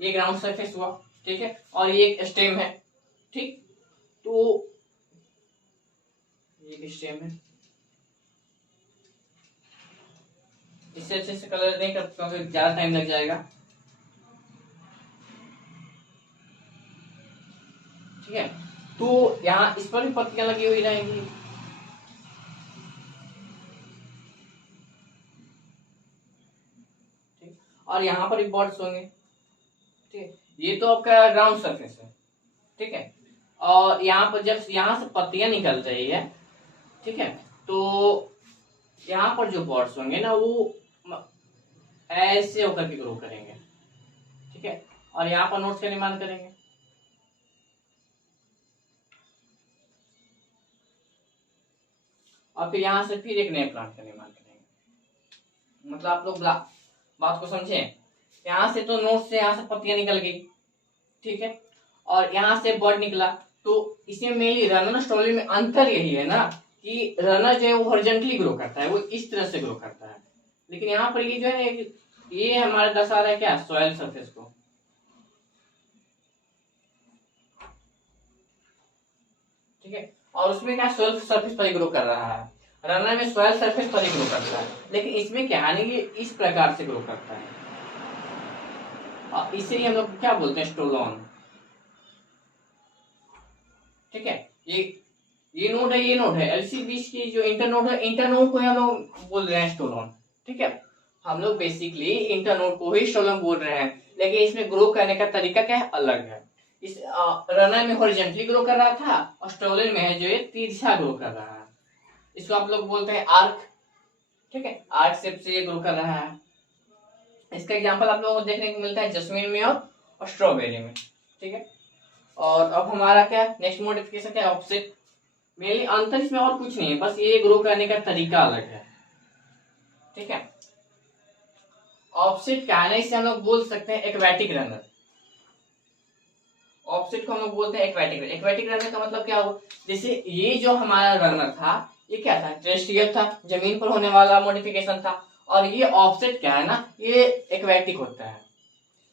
ये ग्राउंड सरफेस हुआ, ठीक है, और ये एक स्टेम है, ठीक। तो ये एक स्टेम है, इससे अच्छे से कलर नहीं कर क्योंकि ज्यादा टाइम लग जाएगा, ठीक है। तो यहाँ इस पर भी पत्तियां लगी हुई रहेंगी, ठीक। और यहाँ पर भी बर्ड्स होंगे, ठीक। ये तो आपका ग्राउंड सरफेस है, ठीक है। और यहाँ पर जब यहाँ से पत्तियां निकल रही है, ठीक है, तो यहाँ पर जो बर्ड्स होंगे ना वो ऐसे होकर के ग्रो करेंगे, ठीक है। और यहाँ पर नोट्स का निर्माण करेंगे, और फिर यहाँ से फिर एक नए प्लांट का निर्माण करेंगे। मतलब आप लोग बात को समझे, यहाँ से तो नोट से यहाँ से पत्तियां निकल गई, ठीक है, और यहाँ से बर्ड निकला। तो इसमें मेनली रनर स्टोरी में अंतर यही है ना कि रनर जो है वो हॉरिजॉन्टली ग्रो करता है, वो इस तरह से ग्रो करता है। लेकिन यहाँ पर ये जो है ना, ये हमारे दर्शा रहा है क्या, सॉइल सरफेस को, ठीक है। और उसमें क्या सॉइल सरफेस पर ग्रो कर रहा है, रनर में सॉइल सरफेस पर ग्रो करता है, लेकिन इसमें क्या है कि इस प्रकार से ग्रो करता है, और इसे हम लोग क्या बोलते हैं, स्टोलोन, ठीक है। ये नोड है, ये नोड है, एलसी बीच की जो इंटरनोड है, इंटरनोड को हम लोग बोल रहे हैं स्टोलोन, ठीक है। हम लोग बेसिकली इंटरनोड को ही स्टोलोन बोल रहे हैं, लेकिन इसमें ग्रो करने का तरीका क्या है, अलग है। इस रनर में हॉरिजॉन्टली ग्रो कर रहा था और स्टोलन में है जो ये तिरछा ग्रो कर रहा है, इसको आप लोग बोलते हैं आर्क, ठीक है। आर्क शेप से ये ग्रो कर रहा है। इसका एग्जांपल आप लोगों को देखने को मिलता है जस्मीन में और स्ट्रॉबेरी में, ठीक है। और अब हमारा क्या नेक्स्ट मॉडिफिकेशन क्या है, ऑफसेट। मेनली अंतर इसमें और कुछ नहीं है, बस ये ग्रो करने का तरीका अलग है, ठीक है। ऑफसेट क्या है ना, इसे हम लोग बोल सकते हैं एक्वेटिक रनर। ऑफसेट को हम लोग बोलते हैं एक्वेटिक। एक्वेटिक रनर का मतलब क्या हो, जैसे ये जो हमारा रनर था ये क्या था, टेरेस्ट्रियल था, जमीन पर होने वाला मॉडिफिकेशन था। और ये ऑफसेट क्या है ना, ये एक्वेटिक होता है,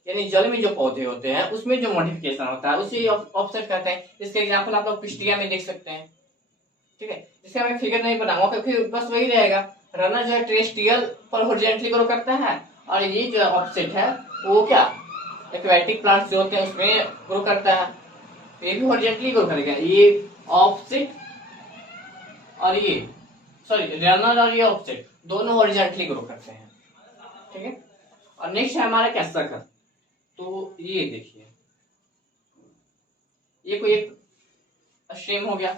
यानी जल में जो पौधे होते हैं उसमें जो मॉडिफिकेशन होता है उसे ऑफसेट कहते हैं। इसके एग्जाम्पल आप लोग पिस्टिया में देख सकते हैं। ठीक है, इसका मैं फिगर नहीं बनाऊंगा क्योंकि बस वही रहेगा। रनर जो है टेरेस्ट्रियल पर हॉरिजॉन्टली ग्रो करता है और ये जो ऑफसेट है वो क्या एक्वेटिक प्लांट्स जो होते हैं उसमें ग्रो करता है। ये भी हॉरिजॉन्टली ग्रो करेगा। ये ऑफसेट और ये सॉरी रनर और ये ऑफसेट दोनों हॉरिजॉन्टली ग्रो करते हैं। ठीक है, और नेक्स्ट है हमारा क्या सर्कल। तो ये देखिए ये कोई एक स्टेम हो गया।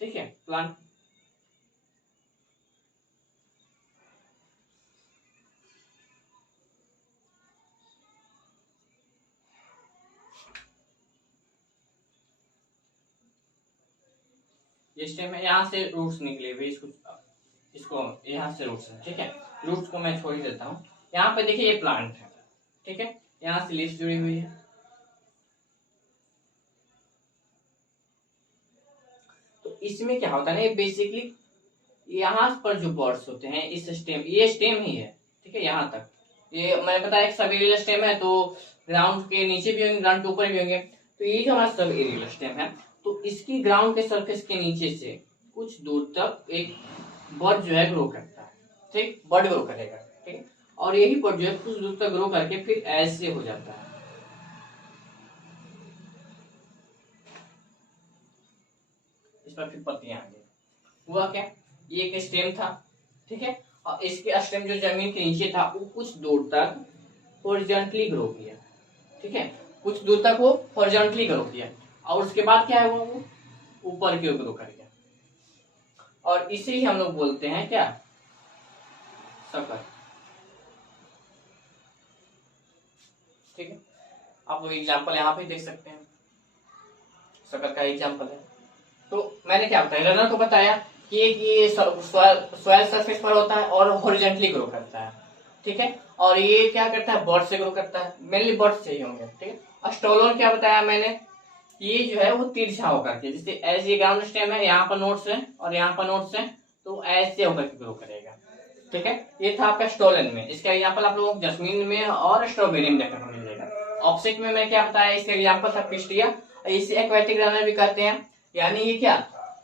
ठीक है, प्लांट ये स्टेम है, यहाँ से रूट्स निकले हुए इसको यहाँ से रूट्स है। ठीक है, रूट्स को मैं छोड़ ही देता हूँ। यहाँ पे देखिए ये प्लांट है। ठीक है, यहाँ से लीव्स जुड़ी हुई है। तो इसमें क्या होता है ना, ये बेसिकली यहाँ पर जो बर्ड्स होते हैं इस स्टेम, ये स्टेम ही है। ठीक है, यहाँ तक ये मैंने पता है एक सब एरियल स्टेम है, तो ग्राउंड के नीचे भी होंगे, ग्राउंड के ऊपर भी होंगे। तो ये जो हमारा सब एरियल स्टेम है, तो इसकी ग्राउंड के सरफेस के नीचे से कुछ दूर तक एक बर्ड जो है ग्रो करता है। ठीक, बर्ड ग्रो करेगा। ठीक, और यही बर्ड जो है कुछ दूर तक ग्रो करके फिर ऐसे हो जाता है। इस पर फिर पत्तियां आ गई। हुआ क्या, ये एक स्टेम था। ठीक है, और इसके स्टेम जो जमीन के नीचे था वो कुछ दूर तक हॉरिजॉन्टली ग्रो किया। ठीक है, कुछ दूर तक वो हॉरिजॉन्टली ग्रो किया और उसके बाद क्या है वो ऊपर की ओर ग्रो कर गया। और इसे ही हम लोग बोलते हैं क्या, सकर। ठीक है, आप वो एग्जांपल यहाँ पे देख सकते हैं, सकर का एग्जांपल है। तो मैंने क्या बताया, रनर को बताया कि ये सॉइल सरफेस पर होता है और हॉरिजॉन्टली ग्रो करता है। ठीक है, और ये क्या करता है, बर्ड से ग्रो करता है, मेनली बर्ड चाहिए होंगे। ठीक है, और स्टोलोन क्या बताया मैंने, ये जो है वो तिरछा होकर के, जैसे ऐसे ये ग्राउंड स्टेम है, यहाँ पर नोट्स है और यहाँ पर नोट्स है, तो ऐसे होकर के ग्रो करेगा। ठीक है, ये था आपका स्टोलन में। इसका एग्जांपल आप लोगों को जस्मीन में और स्ट्रॉबेरी में देखने को मिल जाएगा। ऑफसेट में मैं क्या बताया, इसका एग्जांपल था पिस्टिया, इसे एक्वेटिक रनर भी कहते हैं। यानी ये क्या,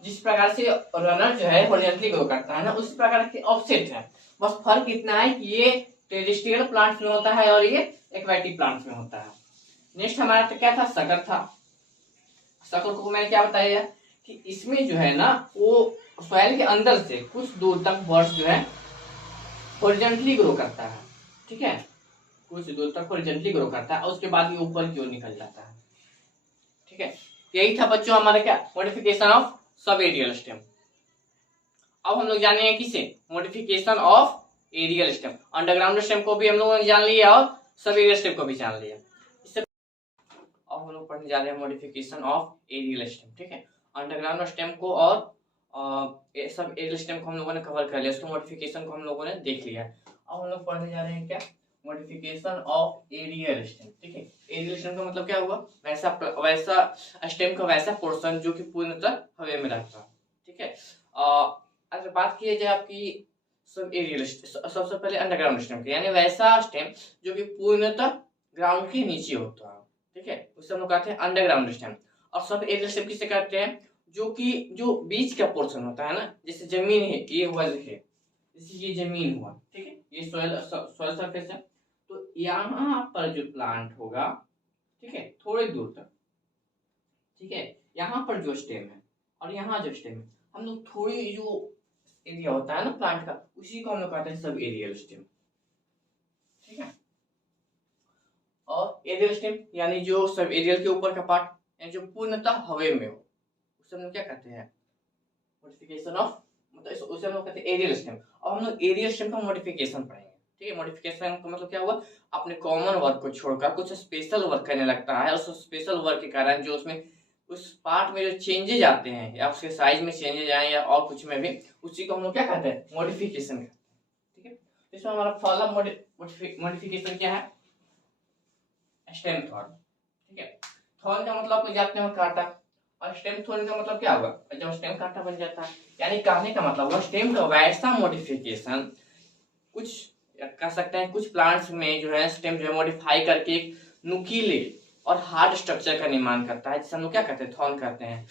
जिस प्रकार से रनर जो है हॉरिजॉन्टली ग्रो करता है ना, उस प्रकार के ऑफसेट है। बस फर्क इतना है कि ये टेरेस्ट्रियल प्लांट्स में होता है और ये एक्वेटिक प्लांट्स में होता है। नेक्स्ट हमारा तो क्या था, सकर था। सकर को मैंने क्या बताया कि इसमें जो है ना वो सॉइल के अंदर से कुछ दूर तक बर्ड्स जो है हॉरिजॉन्टली ग्रो करता है। ठीक है, कुछ दूर तक हॉरिजॉन्टली ग्रो करता है और उसके बाद ये ऊपर की ओर निकल जाता है। ठीक है, यही था बच्चों हमारा क्या, modification of sub aerial stem. अब हम लोग जानेंगे किसे, modification of aerial stem. Underground stem को भी हम लोगों ने जान लिया और सब एरियल स्टेम को भी जान लिया। इससे अब हम लोग पढ़ने जा रहे हैं मॉडिफिकेशन ऑफ एरियल स्टेम। ठीक है, अंडरग्राउंड स्टेम को और सब एरियल स्टेम को हम लोगों ने कवर कर लिया, उसके मॉडिफिकेशन को हम लोगों ने देख लिया। अब हम लोग पढ़ने जा रहे हैं क्या, मॉडिफिकेशन ऑफ एरियल स्टेम। ठीक है, एरियल स्टेम का मतलब क्या हुआ, वैसा स्टेम का वैसा पोर्शन जो कि पूर्णतः हवा में रहता है। ठीक है, अगर बात की जाए आपकी सब एरियल सबसे पहले अंडरग्राउंड स्टेम की, यानी वैसा स्टेम जो कि पूर्णतः ग्राउंड के नीचे होता है। ठीक है, उसे हम लोग कहते हैं अंडरग्राउंड स्टेम। और सब एरियल स्टेम किसे कहते हैं, जो बीच का पोर्शन होता है ना, जैसे जमीन है, ये हुआ देखिए, जैसे ये जमीन हुआ। ठीक है, ये सॉइल सरफेस है, तो यहाँ पर जो प्लांट होगा, ठीक है, थोड़ी दूर तक, ठीक है, यहाँ पर जो स्टेम है और यहाँ जो स्टेम है, हम लोग थोड़ी जो एरिया होता है ना प्लांट का, उसी को हम लोग कहते हैं सब एरियल स्टेम। ठीक है, और एरियल स्टेम यानी जो सब एरियल के ऊपर का पार्ट, यानी जो पूर्णतः हवे में हो, उसे हम लोग क्या कहते हैं, मॉडिफिकेशन ऑफ, मतलब उसे हम लोग कहते हैं एरियल स्टेम। अब हम लोग एरियल स्टेम का मॉडिफिकेशन पढ़ेंगे। ठीक है, मॉडिफिकेशन का मतलब क्या हुआ, अपने कॉमन वर्क को छोड़कर कुछ स्पेशल वर्क करने लगता है, उस स्पेशल वर्क के कारण जो उसमें उस पार्ट में जो चेंजेज आते हैं, या उसके साइज में चेंजेज आए या और कुछ में भी, उसी को हम लोग क्या कहते हैं, मॉडिफिकेशन। ठीक है, इसमें हमारा पहला मॉडिफिकेशन क्या है, स्टेम थॉर्न। ठीक है, थॉर्न का मतलब आप जानते हो कांटा, और स्टेम थॉर्न का मतलब क्या होगा, जब स्टेम कांटा बन जाता है, यानी कहने का मतलब हुआ स्टेम का वैसा मॉडिफिकेशन, कुछ कह सकते हैं कुछ प्लांट्स में जो है स्टेम जो है मॉडिफाई करके नुकीले और हार्ड स्ट्रक्चर का निर्माण करता है, जिसे हम लोग क्या कहते हैं, थॉर्न कहते हैं।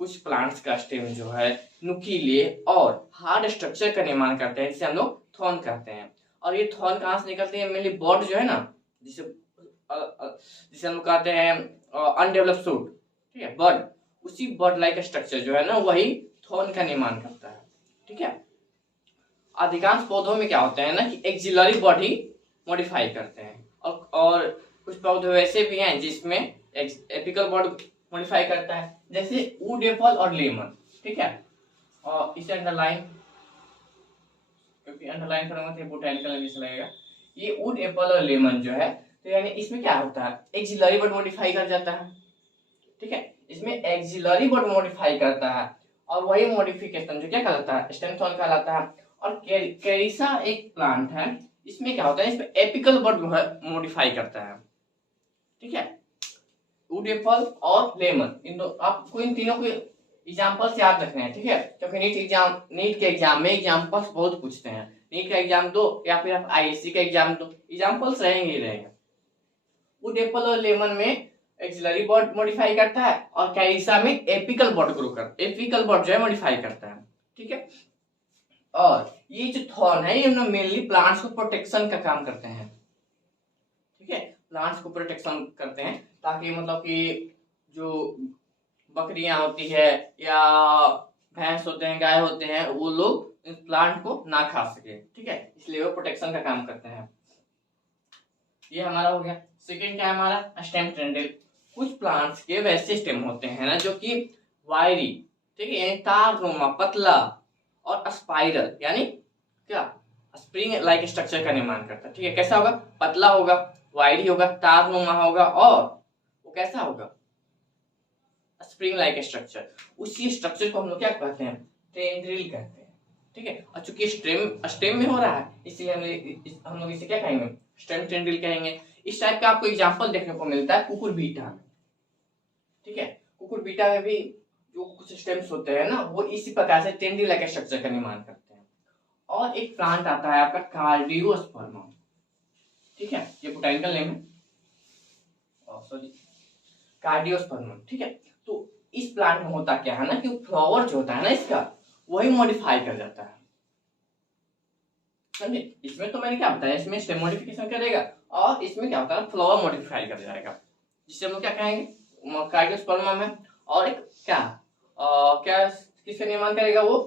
कुछ प्लांट्स का स्टेम जो है नुकीले और हार्ड स्ट्रक्चर का निर्माण करते हैं, जिसे हम लोग थॉर्न कहते हैं। और ये थॉर्न कहाँ से निकलते हैं, मेनली बॉड जो है ना, जिसे जिसे हम लोग कहते हैं अनडेवलप्ड शूट, ठीक है, बर्ड, उसी बर्ड लाइक स्ट्रक्चर जो है ना वही थॉर्न का निर्माण करता है, ठीक है। अधिकांश पौधों में क्या होता है ना कि एक्सिलरी बॉडी मॉडिफाई करते हैं, और कुछ पौधे वैसे भी हैं जिसमें एपिकल बॉडी मॉडिफाई करता है, जैसे वुड एप्पल और लेमन, ठीक है। और इसे अंडरलाइन, क्योंकि अंडरलाइन करूंगा तो बोटैनिकल इंग्लिश लगेगा। ये वुड एप्पल और लेमन जो है, तो यानी इसमें क्या होता है, एक्सिलरी बॉडी मॉडिफाई कर जाता है, ठीक है। इसमें एक्सिलरी बॉडी मॉडिफाई करता है, और वही मॉडिफिकेशन जो क्या कहलाता है, स्टेम सेल कहलाता है। और कैरिसा एक प्लांट है, इसमें क्या होता है, इसमें एपिकल बॉडी मॉडिफाई करता है, ठीक है। वुड एप्पल और लेमन, आपको इन तीनों के एग्जांपल्स याद रखने हैं, ठीक है, क्योंकि नीट के एग्जाम में एग्जांपल्स बहुत पूछते हैं। नीट का एग्जाम दो या फिर आप आईएससी का एग्जाम दो, एग्जांपल्स रहेंगे ही रहेंगे। वुड एप्पल और लेमन में एक्सिलरी बॉडी मॉडिफाई करता है, और कैरिसा में एपिकल बॉडी एपिकल बॉडी जो है मॉडिफाई करता है, ठीक है। और ये जो थॉर्न है, ये मेनली प्लांट्स को प्रोटेक्शन का काम करते हैं, ठीक है, प्लांट्स को प्रोटेक्शन करते हैं, ताकि मतलब कि जो बकरियां होती है या भैंस होते हैं, गाय होते हैं, वो लोग इस प्लांट को ना खा सके, ठीक है, इसलिए वो प्रोटेक्शन का काम करते हैं। ये हमारा हो गया। सेकंड क्या है हमारा, स्टेम टेंडिल। कुछ प्लांट्स के वैसे स्टेम होते हैं ना जो कि वायरी, ठीक है, तारनुमा, पतला और स्पाइरल, यानी क्या, स्प्रिंग लाइक स्ट्रक्चर का निर्माण करता है, ठीक है। कैसा होगा, पतला होगा, वायरी होगा, तारनुमा होगा, और वो कैसा होगा, स्प्रिंग लाइक स्ट्रक्चर। उसी स्ट्रक्चर को हम लोग क्या कहते हैं, टेंड्रिल कहते हैं, ठीक है। और चूंकि स्टेम में हो रहा है, इसलिए हम लोग इसे क्या कहेंगे, स्टेम टेंड्रिल कहेंगे। इस टाइप का आपको एग्जांपल देखने को मिलता है कुकुरबिटा में, ठीक है। कुकुरबिटा में भी जो कुछ स्टेम्स होते हैं ना, वो इसी प्रकार से टेंड्रिल लाइक स्ट्रक्चर का निर्माण करते हैं। और एक प्लांट आता है आपका कार्डियोस्पर्मम, ठीक है, ये बोटैनिकल नेम है, सॉरी, कार्डियोस्पर्मम, ठीक है। तो इस प्लांट में होता क्या है ना कि फ्लावर जो होता है ना इसका, वही मॉडिफाई कर जाता है, समझे। इसमें तो मैंने क्या बताया, इसमें स्टेम मॉडिफिकेशन करेगा, और इसमें क्या होता है, फ्लावर मॉडिफाई कर जाएगा, जिससे हम लोग क्या कहेंगे, कार्डियोस्पर्मम है। और एक क्या क्या किसका निर्माण करेगा, वो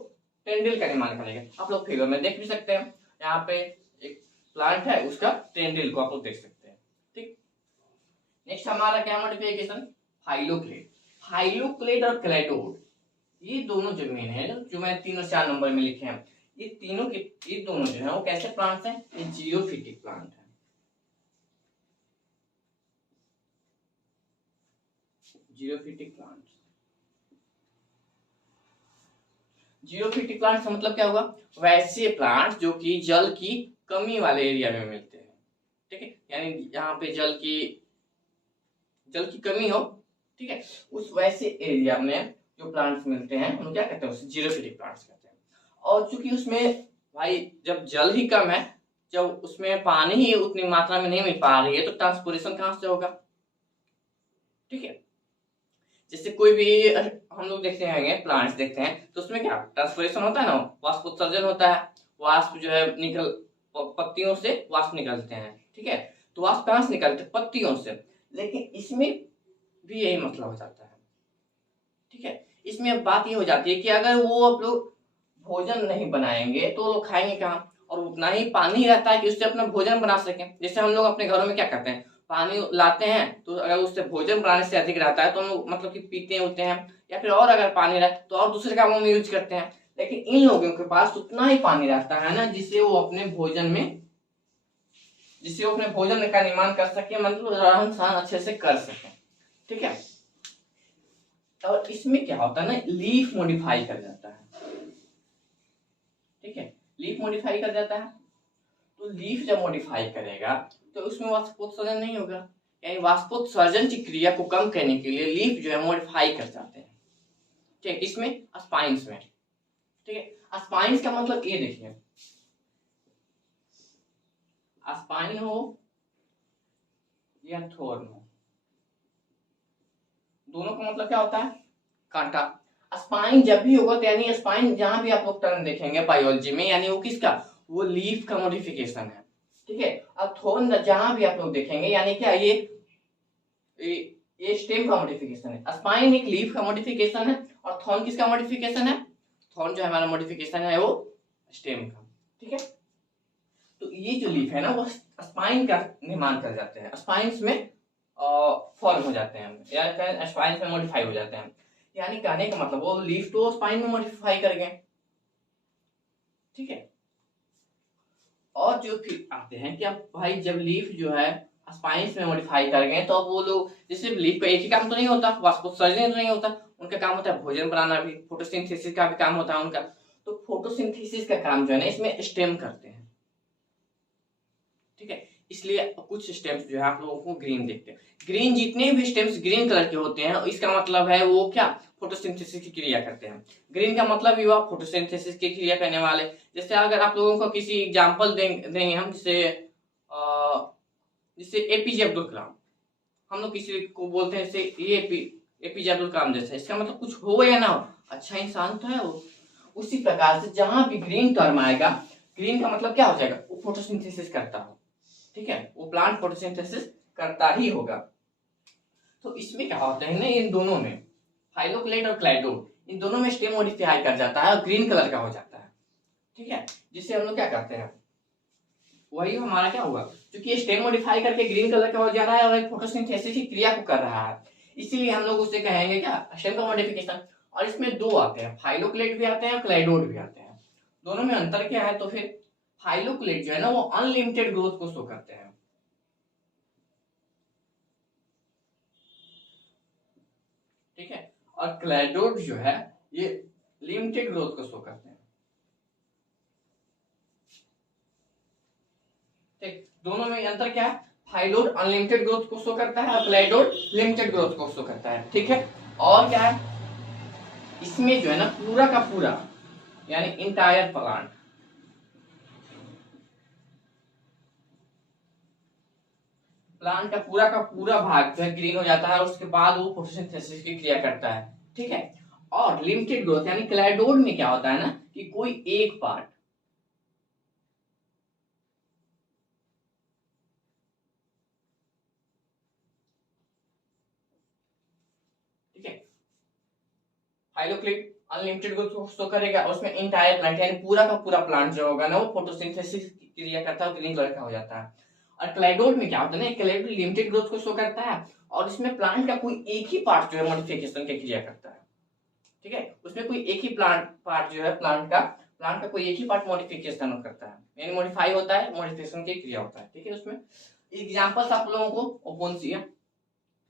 टेंड्रिल का निर्माण करेगा। आप लोग फिगर में देख भी सकते हैं, यहाँ पे एक प्लांट है, उसका टेंड्रिल को आप लोग देख सकते हैं, ठीक। नेक्स्ट हमारा क्या मॉडिफिकेशन, फाइलोक्लेड। फाइलोक्लेड और क्लेडोड, ये दोनों जमीन है जो मैं तीनों 4 नंबर में लिखे हैं, ये दोनों जो है वो कैसे प्लांट्स हैं, ये जियोफिटिक प्लांट है। जियोफिटिक प्लांट, जियोफिटिक प्लांट का मतलब क्या होगा, वैसे प्लांट जो कि जल की कमी वाले एरिया में मिलते हैं, ठीक है, यानी यहाँ पे जल की कमी हो, ठीक है, उस वैसे एरिया में जो प्लांट्स मिलते हैं उनको क्या कहते हैं, उसे जियोफिटिक प्लांट्स कहते हैं। और चूंकि उसमें भाई जब जल ही कम है, जब उसमें पानी ही उतनी मात्रा में नहीं मिल पा रही है, तो ट्रांसपोरेशन कहाँ से होगा, ठीक है। जैसे कोई भी हम लोग देखते हैं, प्लांट्स देखते हैं, तो उसमें क्या ट्रांसपोरेशन होता है ना, वाष्पोत्सर्जन होता है, वाष्प जो है पत्तियों से वाष्प निकलते हैं, ठीक है। तो वाष्प कहाँ से निकलते हैं, पत्तियों से। लेकिन इसमें भी यही मसला हो जाता है, ठीक है। इसमें बात ये हो जाती है कि अगर वो आप लोग भोजन नहीं बनाएंगे तो लोग खाएंगे कहाँ, और उतना ही पानी रहता है कि उससे अपना भोजन बना सकें। जैसे हम लोग अपने घरों में क्या करते हैं, पानी लाते हैं, तो अगर उससे भोजन बनाने से अधिक रहता है तो हम लोग मतलब कि पीते होते हैं, या फिर और अगर पानी रहता तो और दूसरे कामों में यूज करते हैं। लेकिन इन लोगों के पास उतना ही पानी रहता है ना, जिससे वो अपने भोजन का निर्माण कर सके, मतलब रहन सहन अच्छे से कर सके, ठीक है। और इसमें क्या होता है ना, लीफ मॉडिफाई कर जाता है, ठीक है, लीफ मॉडिफाई कर जाता है। तो लीफ जब मॉडिफाई करेगा तो उसमें वाष्पोत्सर्जन नहीं होगा, यानी वाष्पोत्सर्जन की क्रिया को कम करने के लिए लीफ जो है मॉडिफाई कर जाते हैं, ठीक है, इसमें स्पाइन्स में, ठीक है। स्पाइन्स का मतलब ये देखिए, स्पाइन हो, या थोर्न हो। दोनों का मतलब क्या होता है? कांटा। स्पाइन जब भी होगा तो यानी स्पाइन जहां भी आप लोग टर्म देखेंगे बायोलॉजी में, यानी वो किसका? वो लीफ का मॉडिफिकेशन है, ठीक है। अब थोर्न जहां भी आप लोग देखेंगे यानी क्या? ये स्टेम का मॉडिफिकेशन है। स्पाइन एक लीफ का मॉडिफिकेशन है और थॉर्न किसका मॉडिफिकेशन है? थॉर्न जो हमारा मॉडिफिकेशन है वो स्टेम का, ठीक है। तो ये जो लीफ है ना वो स्पाइन का निर्माण कर जाते हैं, स्पाइन्स में फॉर्म हो जाते हैं, या स्पाइन्स में मॉडिफाई हो जाते हैं। यानी कहने का मतलब वो लीफ तो स्पाइन में मॉडिफाई कर गए, ठीक है। और जो फिर आते हैं कि अब भाई जब लीफ जो है स्पाइन्स में मॉडिफाई कर गए तो अब वो लोग, जैसे लीफ का एक ही काम तो नहीं होता, वास्कुलर्जन तो नहीं होता, उनका काम होता है भोजन बनाना भी, फोटोसिंथेसिस का भी काम होता है उनका। तो फोटोसिंथेसिस का काम जो है ना इसमें स्टेम करते हैं, ठीक है। इसलिए कुछ स्टेम्स जो है आप लोगों को ग्रीन देखते हैं। ग्रीन जितने भी स्टेम्स ग्रीन कलर के होते हैं इसका मतलब है वो क्या? फोटोसिंथेसिस की क्रिया करते हैं। ग्रीन का मतलब ही हुआ फोटोसिंथेसिस की क्रिया करने वाले। जैसे अगर आप लोगों को किसी एग्जांपल देंगे हम, जैसे एपीजे अब्दुल कलाम, हम लोग किसी को बोलते हैं जैसे ये एपीजे अब्दुल कलाम जैसा, इसका मतलब कुछ हो या ना हो, अच्छा इंसान तो है वो। उसी प्रकार से जहां भी ग्रीन टर्म आएगा, ग्रीन का मतलब क्या हो जाएगा? वो फोटोसिंथेसिस करता हो, ठीक है, वो प्लांट फोटोसिंथेसिस करता ही होगा। तो इसमें क्या होता है ना, इन दोनों में फाइलोक्लेट और क्लाइडोड, इन दोनों में स्टेम मॉडिफाई कर जाता है और ग्रीन कलर का हो जाता है, ठीक है। जिससे हम लोग क्या करते हैं, वही हमारा क्या हुआ, क्योंकि ये स्टेम मॉडिफाई करके ग्रीन कलर का हो जा रहा है और एक फोटोसिंथेसिस की क्रिया को कर रहा है, इसीलिए हम लोग उसे कहेंगे क्या? स्टेम का मॉडिफिकेशन। और इसमें दो आते हैं, फाइलोक्लेट भी आते हैं और क्लाइडोड भी आते हैं। दोनों में अंतर क्या है? तो फिर फाइलोक्लेट जो है ना वो अनलिमिटेड ग्रोथ को शो करते हैं, ठीक है। और क्लाइडोड जो है ये लिमिटेड ग्रोथ को शो करते हैं, ठीक। दोनों में अंतर क्या है? फाइलोड अनलिमिटेड ग्रोथ को शो करता है और क्लाइडोड लिमिटेड ग्रोथ को शो करता है, ठीक है। और क्या है, इसमें जो है ना पूरा का पूरा यानी इंटायर प्लांट का पूरा भाग जो है ग्रीन हो जाता है और उसके बाद वो फोटोसिंथेसिस की क्रिया करता है, ठीक है। और लिमिटेड ग्रोथ यानी क्लाइडोड में क्या होता है ना कि कोई एक पार्ट, ठीक है, फाइलोक्लेट अनलिमिटेड ग्रोथ शो करेगा और उसमें इंटायर प्लांट यानी पूरा का पूरा प्लांट जो होगा ना वो फोटोसिंथेसिस की क्रिया करता है, ग्रीन कलर का हो जाता है। और क्लाइडोड में क्या होता है ना, क्लाइडोड लिमिटेड ग्रोथ को शो करता है और इसमें प्लांट का कोई एक ही पार्ट जो है मॉडिफिकेशन की क्रिया करता है, ठीक है। उसमें कोई एक ही पार्ट जो है प्लांट का कोई एक ही पार्ट मॉडिफिकेशन करता है, यानी मॉडिफाई होता है, मॉडिफिकेशन की क्रिया होता है, ठीक है। उसमें एग्जांपल्स आप लोगों को ओपोन्सिया,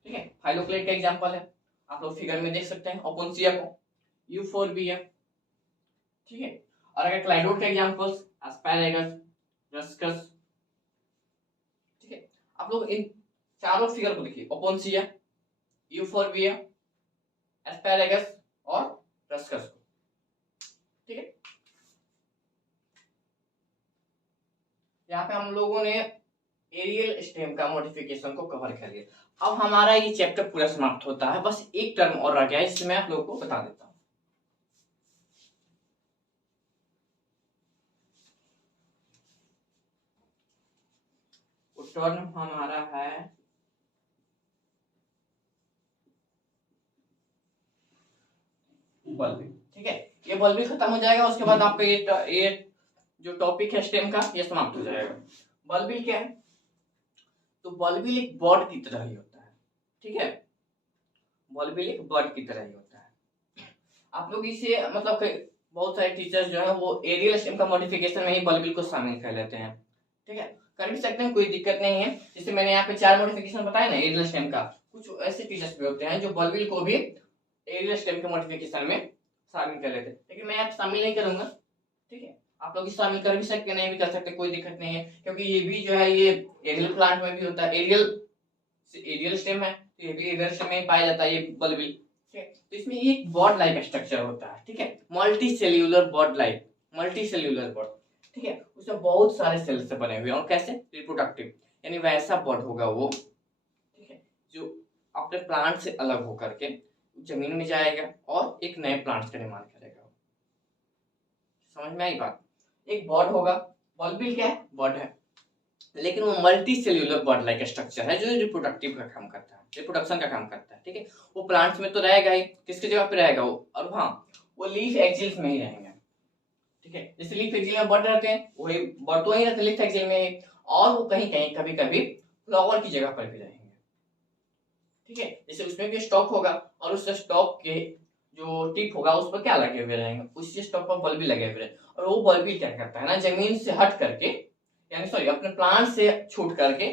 ठीक है, फाइलोक्लेट का एग्जांपल है, आप लोग फिगर में देख सकते हैं ओपोन्सिया को, यूफोर्बिया, ठीक है। और अगर क्लाइडोड का एग्जांपल्स एस्पैरागस, रस्कस, ठीक है। आप लोग इन चारों फिगर को देखिए, ओपोन्सिया, यूफोर्बिया, एस्पैरागस और रस्कस को, ठीक है। यहाँ पे हम लोगों ने एरियल स्टेम का मॉडिफिकेशन को कवर कर लिया। अब हमारा ये चैप्टर पूरा समाप्त होता है, बस एक टर्म और रह गया है, इससे मैं आप लोगों को बता देता हूँ। टर्म हमारा है बल्बी, ठीक है। ये बल्बी खत्म हो जाएगा, उसके बाद आपका ये जो टॉपिक है स्टेम का ये समाप्त हो जाएगा। बल्बी क्या है? तो बल्बी एक बर्ड की तरह ही होता है, ठीक है। बल्बी एक बर्ड की तरह ही होता है। आप लोग इसे मतलब बहुत सारे टीचर्स जो है वो एरियल स्टेम का मॉडिफिकेशन में ही बल्बी को शामिल कर लेते हैं, ठीक है। कर भी सकते हैं, कोई दिक्कत नहीं है। जैसे मैंने यहाँ पे 4 मॉडिफिकेशन बताया ना एरियल स्टेम का, कुछ ऐसे टीचर्स भी होते हैं जो बल्बी को भी एरियल स्टेम के मॉडिफिकेशन में शामिल कर लेते हैं, लेकिन मैं यहाँ शामिल नहीं करूंगा, ठीक है। आप लोग शामिल कर भी सकते, नहीं भी कर सकते, कोई दिक्कत नहीं है, क्योंकि ये भी जो है ये एरियल प्लांट में भी होता है, एरियल स्टेम है तो ये भी एरियल स्टेम में पाया जाता है ये बल्बी, ठीक है। तो इसमें एक बॉड लाइक स्ट्रक्चर होता है, ठीक है, मल्टी सेल्यूलर बॉड, ठीक है। उसमें बहुत सारे सेल्स से बने हुए हैं और कैसे रिप्रोडक्टिव, यानी वैसा बॉड होगा वो जो अपने प्लांट से अलग होकर के जमीन में जाएगा और एक नए प्लांट्स का निर्माण करेगा। समझ में आई बात? एक बॉड होगा, बल्बिल क्या है? बॉड है, लेकिन वो multi cellular bud like structure है जो रिप्रोडक्टिव का काम करता है, रिप्रोडक्शन का काम करता है। ठीक है, वो प्लांट्स में तो रहेगा ही, किसकी जगह पे रहेगा वो? और हाँ, वो लीफ एक्सिल्स में ही रहेंगे। ठीक है, जैसे लीफ एक्सिल में बर्ड रहते हैं, वही बर्ड तो वही रहते हैं लीफ एक्सिल में ही, और वो कहीं कहीं कभी कभी फ्लावर की जगह पर भी रहेंगे। ठीक है, जैसे उसमें भी स्टॉक होगा और उस स्टॉक के जो टिप होगा उस पर क्या लगे हुए रहेंगे? उसी स्टॉक पर बल्ब भी लगे हुए रहेंगे, और वो बल्ब भी क्या करता है ना, जमीन से हट करके, यानी सॉरी अपने प्लांट से छूट करके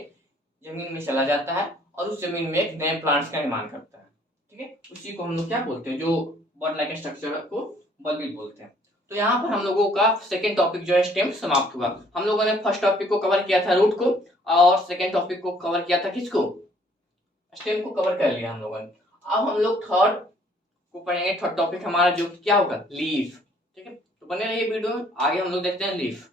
जमीन में चला जाता है और उस जमीन में एक नए प्लांट्स का निर्माण करता है। ठीक है, उसी को हम लोग क्या बोलते हैं, जो बर्ड लाइक स्ट्रक्चर को बल्बिल बोलते हैं। तो यहाँ पर हम लोगों का सेकेंड टॉपिक जो है स्टेम समाप्त हुआ। हम लोगों ने फर्स्ट टॉपिक को कवर किया था रूट को, और सेकेंड टॉपिक को कवर किया था किसको? स्टेम को कवर कर लिया हम लोगों ने। अब हम लोग थर्ड को पढ़ेंगे। थर्ड टॉपिक हमारा जो क्या होगा? लीफ। ठीक है, तो बने रहिए वीडियो में, आगे हम लोग देखते हैं लीफ।